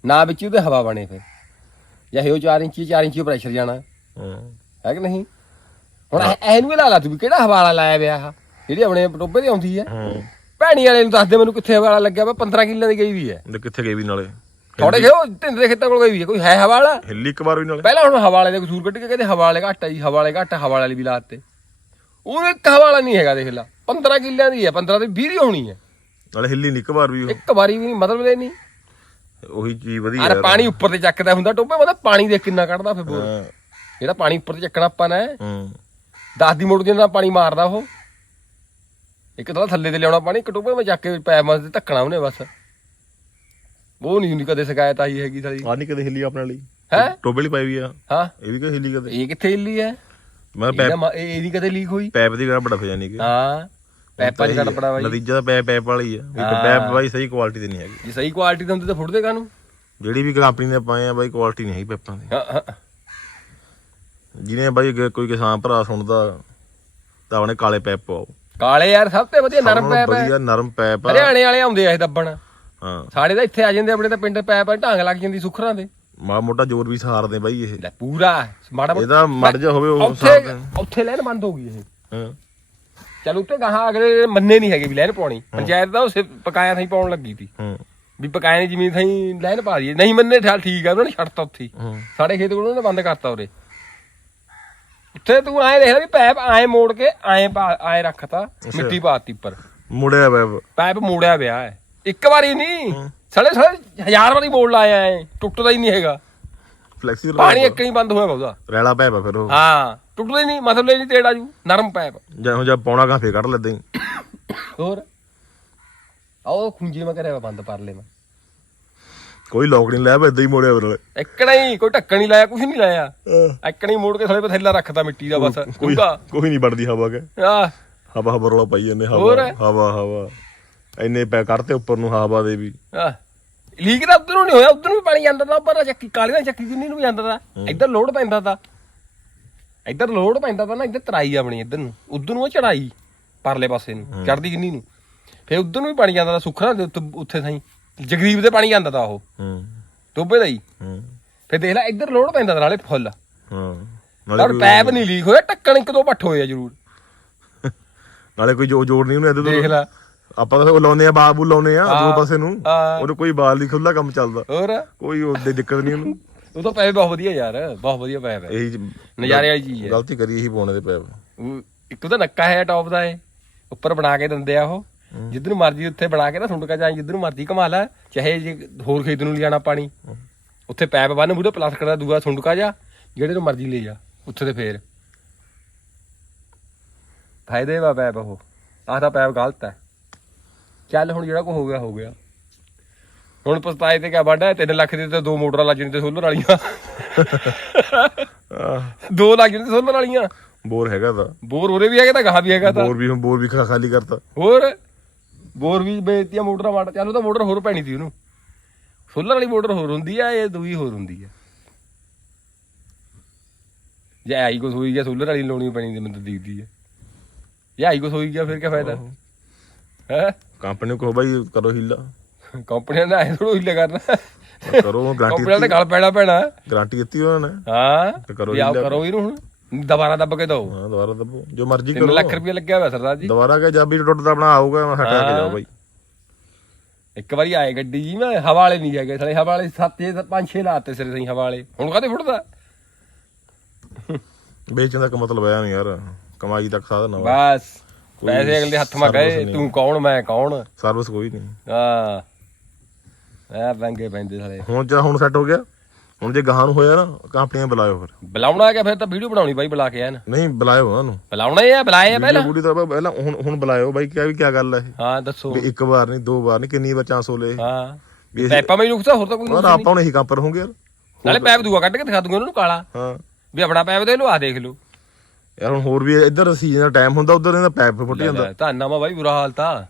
ਨਾ ਵਿੱਚ ਉਹਦੇ ਹਵਾ ਬਣੇ ਫਿਰ। ਜਾਂ ਇਹ 4 ਇੰਚੀ 4 ਇੰਚੀ ਪ੍ਰੈਸ਼ਰ ਜਾਣਾ।
ਹਾਂ।
ਹੈ ਕਿ ਨਹੀਂ? ਹੁਣ ਇਹ- ਇਹਨੂੰ ਲਾ ਲਾ ਤੂੰ ਵੀ ਕਿਹੜਾ ਹਵਾਲਾ ਲਾਇਆ ਵਿਆ ਆ? ਜਿਹੜੀ ਆਪਣੇ ਟੋਬੇ ਤੇ ਆਉਂਦੀ ਹੈ।
ਹਾਂ।
ਭੈਣੀ ਵਾਲੇ ਨੂੰ ਦੱਸ ਦੇ ਮੈਨੂੰ ਕਿੱਥੇ ਹਵਾਲਾ ਲੱਗਿਆ ਵਾ 15 ਕਿੱਲਿਆਂ ਦੀ ਗਈ ਵੀ ਹੈ।
ਤੇ ਕਿੱਥੇ ਗਏ ਵੀ ਨਾਲੇ?
ਥੋੜੇ ਜਿਹੇ ਤਿੰਨ ਦੇ ਖੇਤਾਂ ਕੋਲ ਗਈ ਵੀ ਹੈ ਕੋਈ ਹੈ ਹਵਾਲਾ
ਹਿੱਲੀ ਇੱਕ ਵਾਰ ਵੀ ਨਾਲੇ।
ਪਹਿਲਾਂ ਹੁਣ ਹਵਾਲੇ ਦੇ ਕਸੂਰ ਕੱਢ ਕੇ ਕਹਿੰਦੇ ਹਵਾਲੇ ਘੱਟ ਆ ਜੀ ਹਵਾਲੇ ਘੱਟ ਆ, ਹਵਾਲੇ ਵਾਲੀ ਵੀ ਲਾਤੇ ਉਹ ਇੱਕ ਹਵਾਲਾ ਨਹੀਂ ਹੈਗਾ ਦੇਖ ਲਾ 15 ਕਿੱਲਿਆਂ ਦੀ ਹੈ 15 ਦੀ 20 ਦੀ ਹੋਣੀ ਹੈ।
ਨਾਲੇ ਹਿੱਲੀ ਨਹੀਂ ਇੱਕ ਵਾਰ ਵੀ ਉਹ।
ਇੱਕ ਵਾਰੀ ਵੀ ਨਹੀਂ ਮਤਲਬ ਲੈ ਨਹੀਂ।
ਉਹੀ ਚੀਜ਼ ਵਧੀਆ
ਅਰੇ ਪਾਣੀ ਉੱਪਰ ਤੇ ਚੱਕਦਾ ਹੁੰਦਾ ਟੋਪੇ ਮਤਲਬ ਪਾਣੀ ਦੇ ਕਿੰਨਾ ਕੱਢਦਾ ਫਿਰ ਬੋਰ ਜਿਹੜਾ ਪਾਣੀ ਉੱਪਰ ਤੇ ਚੱਕਣਾ ਆਪਾਂ ਨੇ।
ਹੂੰ।
10 ਦੀ ਮੋੜ ਦੇ ਨਾਲ ਪਾਣੀ ਮਾਰਦਾ ਉਹ। ਇੱਕ ਤਾਂ ਥੱਲੇ ਤੇ ਲਿਆਉਣਾ ਪਾਣੀ ਇੱਕ ਟੋਪੇ ਮੈਂ ਚੱਕ ਕੇ ਪੈਪ ਮਾਰ ਤੇ ਧੱਕਣਾ ਉਹਨੇ ਬਸ। ਉਹ ਨਹੀਂ ਹੁੰਦੀ ਕਦੇ ਸ਼ਿਕਾਇਤ ਆਈ ਹੈਗੀ ਸਾਡੀ
ਆ ਨਹੀਂ ਕਦੇ ਹਿੱਲੀ ਆਪਣੇ ਲਈ
ਹੈ?
ਟੋਬੇ ਲਈ ਪਾਈ ਵੀ ਆ।
ਹਾਂ।
ਇਹ ਵੀ ਕਦੇ ਹਿੱਲੀ ਕਦੇ?
ਇਹ ਕਿੱਥੇ ਹਿੱਲੀ ਹੈ?
ਮੈਂ ਪੈਪ
ਇਹ ਨਹੀਂ ਕਦੇ ਲੀਕ ਹੋਈ?
ਪੈਪ ਦੀ ਗੱਲ ਬੜਾ ਫੇ ਜਾਨੀ ਕਿ
ਹਾਂ। ਪੈਪਾਂ ਚ ਗੜਪੜਾ ਬਾਈ।
ਨਤੀਜਾ ਤਾਂ ਪੈਪ ਪੈਪ ਵਾਲੀ ਆ।
ਹਾਂ।
ਪੈਪ ਬਾਈ ਸਹੀ ਕੁਆਲਿਟੀ ਦੀ ਨਹੀਂ ਹੈਗੀ।
ਜੇ ਸਹੀ ਕੁਆਲਿਟੀ ਦੇ ਹੁੰਦੇ ਤਾਂ ਫੁੱਟਦੇ ਕਾਨੂੰ
ਜਿਹੜੀ ਵੀ ਕੰਪਨੀ ਨੇ ਪਾਏ ਆ ਬਾਈ ਕੁਆਲਿਟੀ ਨਹੀਂ ਹੈਗੀ ਪੈਪਾਂ ਦੀ।
ਹਾਂ ਹਾਂ।
ਜਿਹਨੇ ਬਾਈ ਕੋਈ ਕਿਸਾਨ ਭਰਾ ਸੁਣਦਾ ਤਾਂ ਆਪਣੇ ਕਾਲੇ ਪੈਪ ਪਾਓ।
ਕਾਲੇ ਯਾਰ ਸਭ ਤੋਂ ਵਧੀਆ ਨਰਮ ਪੈਪ ਹੈ।
ਵਧੀਆ ਨਰਮ ਪੈਪ ਆ।
ਹਰਿਆਣੇ ਵਾਲੇ ਆਉਂਦੇ ਆ ਇਹ ਦੱਬਣ।
ਹਾਂ।
ਸਾਡੇ ਤਾਂ ਇੱਥੇ ਆ ਜਾਂਦੇ ਆਪਣੇ ਤਾਂ ਪਿੰਡ ਪੈਪ ਢਾਂਗ ਲੱਗ ਜਾਂਦੀ ਸੁਖਰਾਂ ਦੇ।
ਮਾ ਮੋਟਾ ਜ਼ੋਰ ਵੀ ਸਹਾਰਦੇ ਬਾਈ ਇਹ।
ਲੈ ਪੂਰਾ ਮਾੜਾ ਮੋਟਾ-
ਇਹਦਾ ਮੜ ਜਾ ਹੋਵੇ ਉਹ
ਉੱਥੇ ਉੱਥੇ ਲੈਣ ਬੰਦ ਹੋ ਗਈ ਇਹ।
ਹਾਂ।
ਚਲ ਉੱਤੇ ਗਾਹਾਂ ਅਗਲੇ ਮੰਨੇ ਨਹੀਂ ਹੈਗੇ ਵੀ ਲੈਣ ਪਾਉਣੀ। ਪੰਚਾਇਤ ਦਾ ਉਹ ਪਕਾਇਆ ਥਈ ਪਾਉਣ ਲੱਗੀ ਸੀ।
ਹਾਂ।
ਵੀ ਪਕਾਇਆ ਨੇ ਜ਼ਮੀਨ ਥਈ ਲੈਣ ਪਾ ਦਈਏ। ਨਹੀਂ ਮੰਨੇ ਠਾਲ ਠੀਕ ਆ ਉਹਨਾਂ ਨੇ ਛੱਡਤਾ ਉੱਥੇ ਸਾਡੇ ਖੇਤ ਕੋਲ ਉਹਨੇ ਬੰਦ ਕਰਤਾ ਉਰੇ। ਉੱਥੇ ਤੂੰ ਐਂ ਦੇਖ ਲੈ ਵੀ ਪੈਪ ਐਂ ਮੋੜ ਕੇ ਐਂ ਐਂ ਰੱਖਤਾ ਮਿੱਟੀ ਪਾਤੀ ਉੱਪਰ।
ਮੁੜਿਆ ਪੈਪ।
ਪੈਪ ਮੋੜਿਆ ਪਿਆ ਹੈ। ਇੱਕ ਵਾਰੀ ਨਹੀਂ ਸੜੇ ਸੜੇ ਹਜ਼ਾਰ ਵਾਰੀ ਮੋੜ ਲਾਇਆ ਐ ਟੁੱਟਦਾ ਹੀ ਨਹੀਂ ਹੈਗਾ।
ਫਲੈਕਸੀਬਲ
ਪਾਣੀ ਇੱਕ ਨਹੀਂ ਬੰਦ ਹੋਇਆ ਬਹੁਤਾ
ਰੈਲਾ ਪੈਪ ਫਿਰ ਉਹ।
ਹਾਂ ਟੁੱਟਦਾ ਹੀ ਨਹੀਂ ਮਤਲਬ ਨਹੀਂ ਤੇੜਾ ਜੂ ਨਰਮ ਪੈਪ।
ਜਾਂ ਜਾਂ ਪੌਣਾ ਘਾ ਫੇ ਕੱਢ ਲੈਦੇ।
ਹੋਰ? ਆਓ ਖੁੰਜੀ ਮੈਂ ਕਰਿਆ ਬੰਦ ਪਰ ਲੈ ਮੈਂ।
ਕੋਈ ਲੋਕ ਨਹੀਂ ਲੈ ਬੈ ਇਦਾਂ ਹੀ ਮੋੜਿਆ ਫਿਰ
ਇੱਕਣਾ ਹੀ ਕੋਈ ਢੱਕਣ ਨਹੀਂ ਲਾਇਆ ਕੁਝ ਨਹੀਂ ਲਾਇਆ। ਇੱਕਣਾ ਹੀ ਮੋੜ ਕੇ ਥਲੇ ਪਥੇਲਾ ਰੱਖਤਾ ਮਿੱਟੀ ਦਾ ਬਸ
ਕੋਈ ਕੋਈ ਨਹੀਂ ਵੜਦੀ ਹਵਾ ਕੇ।
ਆ
ਹਵਾ ਹਵਾ ਰੋਲਾ ਪਾਈ ਜਾਂਦੇ? ਹਵਾ ਹਵਾ ਹਵਾ। ਇੰਨੇ ਪੈ ਕਰਤੇ ਉੱਪਰ ਨੂੰ ਹਵਾ ਦੇ ਵੀ।
ਆ ਲੀਕ ਤਾਂ ਉਧਰ ਨਹੀਂ ਹੋਇਆ ਉਧਰ ਵੀ ਪਾਣੀ ਜਾਂਦਾ ਤਾਂ ਪਰ ਚੱਕੀ ਕਾਲੀ ਨਾਲ ਚੱਕੀ ਕਿੰਨੀ ਨੂੰ ਜਾਂਦਾ ਤਾਂ। ਇੱਧਰ ਲੋਡ ਪੈਂਦਾ ਤਾਂ। ਇੱਧਰ ਲੋਡ ਪੈਂਦਾ ਤਾਂ ਨਾ ਇੱਧਰ ਤਰਾਈ ਆਪਣੀ ਇੱਧਰ ਨੂੰ। ਉਧਰ ਨੂੰ ਚੜਾਈ ਪਰਲੇ ਪਾਸੇ ਨੂੰ ਚੜਦੀ ਕਿੰਨੀ ਨੂੰ। ਫੇ ਉਧਰ ਨੂੰ ਵੀ ਪਾਣੀ ਜਾਂਦਾ ਤਾਂ ਸੁਖਰਾ ਉੱਥੇ ਸਾਈ ਜਗਰੀਬ ਦੇ ਪਾਣੀ ਜਾਂਦਾ ਤਾਂ ਉਹ।
ਹੂੰ।
ਟੋਬੇ ਦਾ ਹੀ।
ਹੂੰ।
ਫੇ ਦੇਖ ਲੈ ਇੱਧਰ ਲੋਡ ਪੈਂਦਾ ਤਾਂ ਨਾਲੇ ਫੁੱਲ।
ਹਾਂ।
ਪਰ ਪੈਪ ਨਹੀਂ ਲੀਕ ਹੋਇਆ ਟੱਕਣ ਇੱਕ ਦੋ ਪੱਠ ਹੋਏ ਆ ਜ਼ਰੂਰ।
ਨਾਲੇ ਕੋਈ ਜੋ ਜੋੜ ਨਹੀਂ ਉਹਨੂੰ ਇੱਧਰ
ਦੇਖ ਲੈ।
ਆਪਾਂ ਤਾਂ ਉਹ ਲਾਉਨੇ ਆ ਬਾਬੂ ਲਾਉਨੇ ਆ ਦੋ ਪਾਸੇ ਨੂੰ। ਉਹਨੂੰ ਕੋਈ ਬਾਲ ਨਹੀਂ ਖੁੱਲਾ ਕੰਮ ਚੱਲਦਾ।
ਹੋਰ?
ਕੋਈ ਉਹਦੇ ਦਿੱਕਤ ਨਹੀਂ ਉਹਨੂੰ।
ਉਹ ਤਾਂ ਪੈਪ ਬਹੁਤ ਵਧੀਆ ਯਾਰ ਬਹੁਤ ਵਧੀਆ ਪੈਪ ਹੈ।
ਇਹੀ
ਨਜ਼ਾਰੇ ਵਾਲੀ ਚੀਜ਼ ਹੈ।
ਗਲਤੀ ਕਰੀ ਇਹੀ ਪਾਉਣੇ ਦੇ ਪੈਪ।
ਉਹ ਇੱਕ ਉਹਦਾ ਨੱਕਾ ਹੈ ਟੌਪ ਦਾ ਇਹ। ਉੱਪਰ ਬਣਾ ਕੇ ਦਿੰਦੇ ਆ ਉਹ। ਜਿੱਧਰ ਮਰਜ਼ੀ ਉੱਥੇ ਬਣਾ ਕੇ ਨਾ ਸੁੰਡਕਾ ਜਾਂ ਜਿੱਧਰ ਮਰਜ਼ੀ ਘਮਾ ਲੈ ਚਾਹੇ ਜੇ ਹੋਰ ਖੇਤ ਨੂੰ ਲਿਜਾਣਾ ਪਾਣੀ। ਉੱਥੇ ਪੈਪ ਬੰਨ ਮੂਰੇ ਪਲਾਸਟਿਕ ਦਾ ਦੂਆ ਸੁੰਡਕਾ ਜਾ ਜਿਹੜੇ ਨੂੰ ਮਰਜ਼ੀ ਲੈ ਜਾ ਉੱਥੇ ਤੇ ਫੇਰ। ਫਾਇਦੇ ਵਾ ਪੈਪ ਉਹ। ਆਹ ਤਾਂ ਪੈਪ ਗਲਤ ਹੈ। ਚੱਲ ਹੁਣ ਜਿਹੜਾ ਕੋ ਹੋ ਗਿਆ ਹੋ ਗਿਆ। ਹੁਣ ਪਛਤਾਏ ਤੇ ਕਿਆ ਵਾਢਾ 3 ਲੱਖ ਦੇ ਤੇ ਦੋ ਮੋਟਰਾਂ ਲੱਗ ਜਾਣੀ ਤੇ ਸੋਲਰ ਵਾਲੀਆਂ। ਦੋ ਲੱਗ ਜਾਣੀ ਤੇ ਸੋਲਰ ਵਾਲੀਆਂ।
ਬੋਰ ਹੈਗਾ ਤਾਂ।
ਬੋਰ ਉਰੇ ਵੀ ਹੈਗਾ ਤਾਂ ਗਾਹ ਵੀ ਹੈਗਾ ਤਾਂ।
ਬੋਰ ਵੀ ਹੁਣ ਬੋਰ ਵੀ ਖਾਲੀ ਕਰਤਾ।
ਹੋਰ? ਬੋਰ ਵੀ ਵੇਚਤੀਆਂ ਮੋਟਰਾਂ ਵਾਟ ਚੱਲ ਉਹ ਤਾਂ ਮੋਟਰ ਹੋਰ ਪੈਣੀ ਸੀ ਉਹਨੂੰ। ਸੋਲਰ ਵਾਲੀ ਮੋਟਰ ਹੋਰ ਹੁੰਦੀ ਆ ਇਹ ਦੂਈ ਹੋਰ ਹੁੰਦੀ ਆ। ਜੇ ਆਈ ਕੁਛ ਹੋਈ ਗਿਆ ਸੋਲਰ ਵਾਲੀ ਲਾਉਣੀ ਪੈਣੀ ਤੇ ਮੈਨੂੰ ਦਿਖਦੀ ਆ। ਜੇ ਆਈ ਕੁਛ ਹੋਈ ਗਿਆ ਫਿਰ ਕੀ ਫਾਇਦਾ? ਹੈ?
ਕੰਪਨੀ ਨੂੰ ਕਹੋ ਬਾਈ ਕਰੋ ਹੀਲਾ।
ਕੰਪਨੀਆਂ ਨੇ ਐ ਥੋੜੋ ਹਿੱਲੇ ਕਰਨਾ।
ਕਰੋ
ਕੰਪਨੀਆਂ
ਗਾਰੰਟੀ
ਗਲ ਪੈਣਾ ਪੈਣਾ।
ਗਾਰੰਟੀ ਦਿੱਤੀ ਉਹਨਾਂ ਨੇ।
ਹਾਂ
ਤੇ ਕਰੋ ਹੀਲਾ।
ਕਰੋ ਇਹਨੂੰ ਹੁਣ। ਦੁਬਾਰਾ ਦੱਬ ਕੇ ਦੋ
ਹਾਂ ਦੁਬਾਰਾ ਦੱਬੋ। ਜੋ ਮਰਜ਼ੀ
3
ਕਰੋ।
ਲੱਖ ਰੁਪਏ ਲੱਗਿਆ ਹੋਇਆ ਸਰਦਾਰ ਜੀ।
ਦੁਬਾਰਾ ਕਿ ਜਾਬੀ ਟੁੱਟਦਾ ਆਪਣਾ ਆਊਗਾ ਮੈਂ ਹਟਾ ਕੇ ਜਾਓ ਬਾਈ।
ਇੱਕ ਵਾਰੀ ਆਏ ਗੱਡੀ ਜੀ ਮੈਂ ਹਵਾ ਵਾਲੇ ਨਹੀਂ ਹੈਗੇ ਥਲੇ ਹਵਾ ਵਾਲੇ ਸੱਤ ਛੇ ਪੰਜ ਛੇ ਲਾਤੇ ਸਿਰੇ ਸਹੀ ਹਵਾ ਵਾਲੇ। ਹੁਣ ਕਾਹਦੇ ਫੁੱਟਦਾ?
ਵੇਚਣ ਦਾ ਕੀ ਮਤਲਬ ਹੈ ਨਹੀਂ ਯਾਰ। ਕਮਾਈ ਤੱਕ ਸਾਧਨ ਆ
ਬਸ। ਪੈਸੇ ਅਗਲੇ ਹੱਥ ਮਾ ਗਏ। ਤੂੰ ਕੌਣ ਮੈਂ ਕੌਣ?
ਸਰਵਿਸ ਕੋਈ ਨਹੀਂ।
ਹਾਂ। ਐ ਰੰਗੇ ਪੈਂਦੇ ਸਾਲੇ।
ਹੁਣ ਜੇ ਹੁਣ ਸੈੱਟ ਹੋ ਗਿਆ? ਹੁਣ ਜੇ ਗਾਹਾਂ ਨੂੰ ਹੋਇਆ ਨਾ ਕੰਪਨੀਆਂ ਬੁਲਾਇਓ ਫਿਰ।
ਬੁਲਾਉਣਾ ਕਿ ਫਿਰ ਤਾਂ ਵੀਡੀਓ ਬਣਾਉਣੀ ਬਾਈ ਬੁਲਾ ਕੇ ਐਨ
ਨਹੀਂ ਬੁਲਾਇਓ ਉਹਨਾਂ ਨੂੰ।
ਬੁਲਾਉਣਾ ਹੀ ਆ ਬੁਲਾਏ ਆ ਪਹਿਲਾਂ।
ਬੁੜੀ ਤਾਂ ਪਹਿਲਾਂ ਹੁਣ ਹੁਣ ਬੁਲਾਇਓ ਬਾਈ ਕਿਹਾ ਵੀ ਕੀ ਗੱਲ ਹੈ
ਹਾਂ ਦੱਸੋ।
ਵੀ ਇੱਕ ਵਾਰ ਨਹੀਂ ਦੋ ਵਾਰ ਨਹੀਂ ਕਿੰਨੀ ਵਾਰ ਚਾਂਸ ਹੋ ਲਏ।
ਹਾਂ।
ਵੀ
ਪੈਪਾ ਮੈਨੂੰ ਨੁਕਸਾ ਹੋਰ ਤਾਂ ਕੋਈ ਨਹੀਂ
ਆਪਾਂ ਹੁਣ ਇਹੀ ਕੰਮ ਪਰ ਹੋਵਾਂਗੇ ਯਾਰ।
ਨਾਲੇ ਪੈਪ ਦੂਆ ਕੱਢ ਕੇ ਦਿਖਾ ਦੂੰਗਾ ਉਹਨਾਂ ਨੂੰ ਕਾਲਾ।
ਹਾਂ।
ਵੀ ਆਪਣਾ ਪੈਪ ਦੇ ਲੋ ਆ ਦੇਖ ਲਓ।
ਯਾਰ ਹੁਣ ਹੋਰ ਵੀ ਇੱਧਰ ਸੀਜ਼ਨ ਦਾ ਟਾਈਮ ਹੁੰਦਾ ਉਧਰ ਇਹਦਾ ਪੈਪ ਫੁੱਟ ਜਾਂਦਾ।
ਧੰਨਾ ਮਾ ਬਾਈ ਬੁਰਾ ਹਾਲ ਤਾਂ।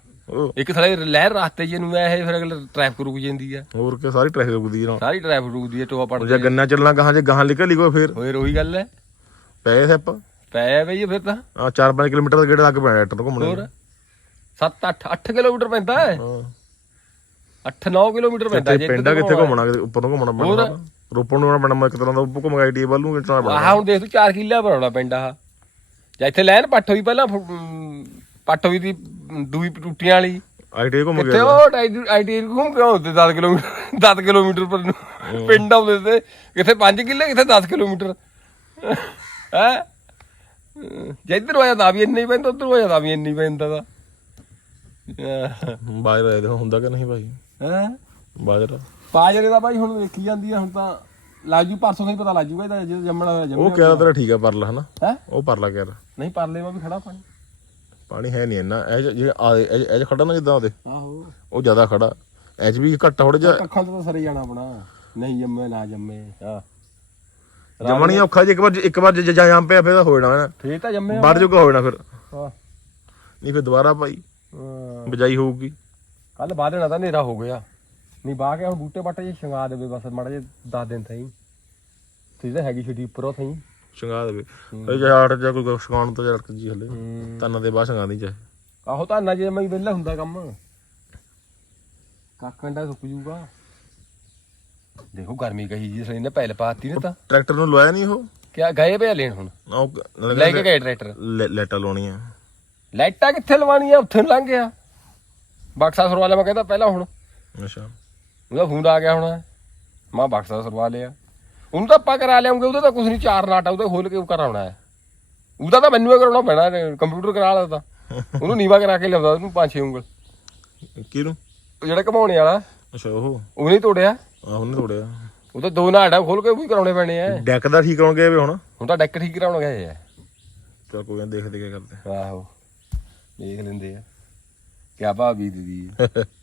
ਇੱਕ ਥਲੇ ਲਹਿਰ ਰਸਤੇ ਜੇ ਨੂੰ ਇਹ ਫਿਰ ਅਗਲੇ ਟ੍ਰੈਫਿਕ ਰੁਕ ਜਾਂਦੀ ਆ।
ਹੋਰ ਕਿ ਸਾਰੀ ਟ੍ਰੈਫਿਕ ਰੁਕਦੀ ਨਾ।
ਸਾਰੀ ਟ੍ਰੈਫਿਕ ਰੁਕਦੀ ਆ ਟੋਆ ਪੜ
ਜੇ ਗੰਨਾ ਚੱਲਣਾ ਗਾਹਾਂ ਜੇ ਗਾਹਾਂ ਨਿਕਲ ਕੋਈ ਫੇਰ।
ਹੋਏ ਉਹੀ ਗੱਲ ਹੈ
ਪਏ ਸੈਪ
ਪੈ ਬਈ ਫਿਰ ਤਾਂ।
ਆ 4-5 ਕਿਲੋਮੀਟਰ ਦਾ ਗੇੜਾ ਲੱਗ ਪੈਣਾ ਟਰੈਕਟਰ ਘੁੰਮਣੇ
ਹੋਰ? 7 8 8 ਕਿਲੋਮੀਟਰ ਪੈਂਦਾ ਹੈ?
ਹਾਂ।
8 9 ਕਿਲੋਮੀਟਰ ਪੈਂਦਾ
ਤੇ ਪਿੰਡਾਂ ਕਿੱਥੇ ਘੁੰਮਣਾ ਉੱਪਰ ਨੂੰ ਘੁੰਮਣਾ ਪੈਣਾ ਸਾਰਾ। ਰੋਪੜ ਨੂੰ ਆਉਣਾ ਪੈਣਾ ਇੱਕ ਤਰ੍ਹਾਂ ਦਾ ਉੱਪਰ ਘੁੰਮ ਟੀ ਵੱਲ ਨੂੰ ਪੈਣਾ।
ਆਹ ਹੁਣ ਦੇਖ ਤੂੰ 4 ਕਿੱਲੇ ਬਣਾਉਣਾ ਪਿੰਡ ਆਹ। ਜਾਂ ਇੱਥੇ ਲੈਣ ਪੱਠ ਹੋਈ ਪਹਿਲਾਂ ਪੱਠ ਹੋਈ ਦੀ ਦੂਈ ਟੁੱਟੀਆਂ ਵਾਲੀ।
ਆਈਟੀ ਘੁੰਮ
ਕਿੱਥੇ
ਗਿਆ
ਉਹ ਆਈਟੀ ਘੁੰਮ ਕੇ ਆਉਂਦੇ 10 ਕਿਲੋਮੀਟਰ 10 ਕਿਲੋਮੀਟਰ ਪਰ ਨੂੰ। ਪਿੰਡ ਆਉਂਦੇ ਤੇ ਕਿੱਥੇ 5 ਕਿੱਲੇ ਕਿੱਥੇ 10 ਕਿਲੋਮੀਟਰ? ਹੈ? ਜੇ ਇੱਧਰ ਹੋਇਆ ਤਾਂ ਵੀ ਇੰਨਾ ਪੈਂਦਾ ਉੱਧਰ ਹੋਇਆ ਤਾਂ ਵੀ ਇੰਨਾ ਪੈਂਦਾ ਦਾ
ਬਾਜਰਾ ਇਹਦੇ ਹੁੰਦਾ ਕਿ ਨਹੀਂ ਭਾਈ?
ਹੈ?
ਬਾਜਰਾ।
ਪਾਜਰੇ ਦਾ ਬਾਈ ਹੁਣ ਵੇਖੀ ਜਾਂਦੀ ਆ ਹੁਣ ਤਾਂ ਲਾਜੂ ਪਰਸੋਂ ਨਹੀਂ ਪਤਾ ਲਾਜੂਗਾ ਇਹਦਾ ਜਦੋਂ ਜੰਮਣਾ ਹੋਇਆ
ਉਹ
ਜੰਮਣਾ
ਕਿਹਾ ਤੇਰਾ ਠੀਕ ਆ ਪਰਲਾ ਹਨਾ?
ਹੈ?
ਉਹ ਪਰਲਾ ਕਿਹਾ
ਨਹੀਂ ਪਰਲੇ ਮਾ ਵੀ ਖੜਾ ਪਾਣੀ।
ਪਾਣੀ ਹੈ ਨਹੀਂ ਇੰਨਾ। ਇਹ ਜਿਹੜੇ ਆ ਇਹ ਇਹ ਖੜਾ ਨਾ ਜਿੱਦਾਂ ਉਹਦੇ।
ਆਹੋ।
ਉਹ ਜ਼ਿਆਦਾ ਖੜਾ। ਐਚ ਵੀ ਘੱਟ ਥੋੜਾ ਜਿਹਾ
ਅੱਖਾਂ ਤੋਂ ਤਾਂ ਸਰੇ ਜਾਣਾ ਆਪਣਾ। ਨਹੀਂ ਜੰਮੇ ਨਾ ਜੰਮੇ। ਆ
ਜਮਣੀ ਔਖਾ ਜੇ ਇੱਕ ਵਾਰ ਇੱਕ ਵਾਰ ਜੇ ਜਾਂ ਪਿਆ ਫਿਰ ਤਾਂ ਹੋ ਜਾਣਾ
ਫੇਰ ਤਾਂ ਜੰਮੇ
ਬਾਹਰ ਜੋਗਾ ਹੋ ਜਾਣਾ ਫਿਰ।
ਹਾਂ
ਨਹੀਂ ਫਿਰ ਦੁਬਾਰਾ ਭਾਈ। ਬਜਾਈ ਹੋਊਗੀ।
ਕੱਲ ਬਾਅਦ ਦੇਣਾ ਤਾਂ ਹਨੇਰਾ ਹੋ ਗਿਆ। ਨਹੀਂ ਬਾਹ ਕੇ ਹੁਣ ਬੂਟੇ ਬਾਟੇ ਜੇ ਸ਼ਿੰਗਾ ਦੇਵੇ ਬਸ ਮਾੜਾ ਜੇ 10 ਦਿਨ ਥਈ। ਤੇ ਤਾਂ ਹੈਗੀ ਛੁੱਟੀ ਉੱਪਰੋਂ ਥਈ।
ਸ਼ਿੰਗਾ ਦੇਵੇ ਇਹ ਜੇ ਆਟ ਜਾਂ ਕੋਈ ਸ਼ਿਕਾਉਣ ਤੋਂ ਜਰਕ ਜੀ ਹਲੇ। ਤਨ ਦੇ ਬਾਅਦ ਸ਼ਿੰਗਾ ਦੀ ਚਾਹੇ।
ਆਹੋ ਤਾਂ ਨਾ ਜੇ ਮੈਂ ਵਿਹਲਾ ਹੁੰਦਾ ਕੰਮ। ਕਾਕੰਡਾ ਸੁੱਕ ਜੂਗਾ। ਦੇਖੋ ਗਰਮੀ ਕਹੀ ਜੀ ਸਣੀ ਨੇ ਪਹਿਲ ਪਾਤੀ ਨੇ ਤਾਂ।
ਟਰੈਕਟਰ ਨੂੰ ਲਵਾਇਆ ਨਹੀਂ ਉਹ?
ਕਿਆ ਗਏ ਪਿਆ ਲੈਣ ਹੁਣ?
ਉਹ
ਲੈ ਕੇ ਗਏ ਟਰੈਕਟਰ?
ਲੈਟਾ ਲਾਉਣੀਆਂ।
ਲਾਈਟਾਂ ਕਿੱਥੇ ਲਵਾਣੀਆਂ ਉੱਥੇ ਨੂੰ ਲੰਘ ਗਿਆ। ਬਕਸਾ ਸਰਵਾ ਲਿਆ ਮੈਂ ਕਹਿੰਦਾ ਪਹਿਲਾਂ ਹੁਣ।
ਅੱਛਾ।
ਉਹਦਾ ਫੋਨ ਆ ਗਿਆ ਹੁਣ। ਮੈਂ ਬਕਸਾ ਸਰਵਾ ਲਿਆ। ਉਹਨੂੰ ਤਾਂ ਆਪਾਂ ਕਰਾ ਲਿਆਉਂਗੇ ਉਹਦਾ ਤਾਂ ਕੁਝ ਨਹੀਂ ਚਾਰ ਨਾਟਾ ਉਹਦੇ ਖੋਲ ਕੇ ਕਰਾਉਣਾ ਹੈ। ਉਹਦਾ ਤਾਂ ਮੈਨੂੰ ਹੀ ਕਰਾਉਣਾ ਪੈਣਾ ਕੰਪਿਊਟਰ ਕਰਾ ਤਾਂ ਉਹਨੂੰ ਨੀਵਾ ਕਰਾ ਕੇ ਲਿਆਉਂਦਾ ਉਹਨੂੰ ਪੰਜ ਛੇ ਉਂਗਲ।
ਕਿਹਨੂੰ?
ਜਿਹੜਾ ਘਮਾਉਣੇ ਵਾਲਾ।
ਅੱਛਾ ਉਹ?
ਉਹ ਨਹੀਂ ਤੋੜਿਆ।
ਆਹ ਉਹਨੇ ਤੋੜਿਆ।
ਉਹ ਤਾਂ ਦੋ ਨਾਟਾ ਖੋਲ ਕੇ ਉਹ ਵੀ ਕਰਾਉਣੇ ਪੈਣੇ ਆ।
ਡੈਕ ਦਾ ਠੀਕ ਕਰਾਉਣ ਗਏ ਵੇ ਹੁਣ?
ਹੁਣ ਤਾਂ ਡੈਕ ਠੀਕ ਕਰਾਉਣ ਗਏ ਆ
ਚਲ ਕੋਈ ਨਾ ਦੇਖਦੇ ਕੀ ਕਰਦੇ।
ਆਹੋ ਦੇਖ ਲੈਂਦੇ ਆ। ਕਿਆ ਭਾਬੀ ਦੀ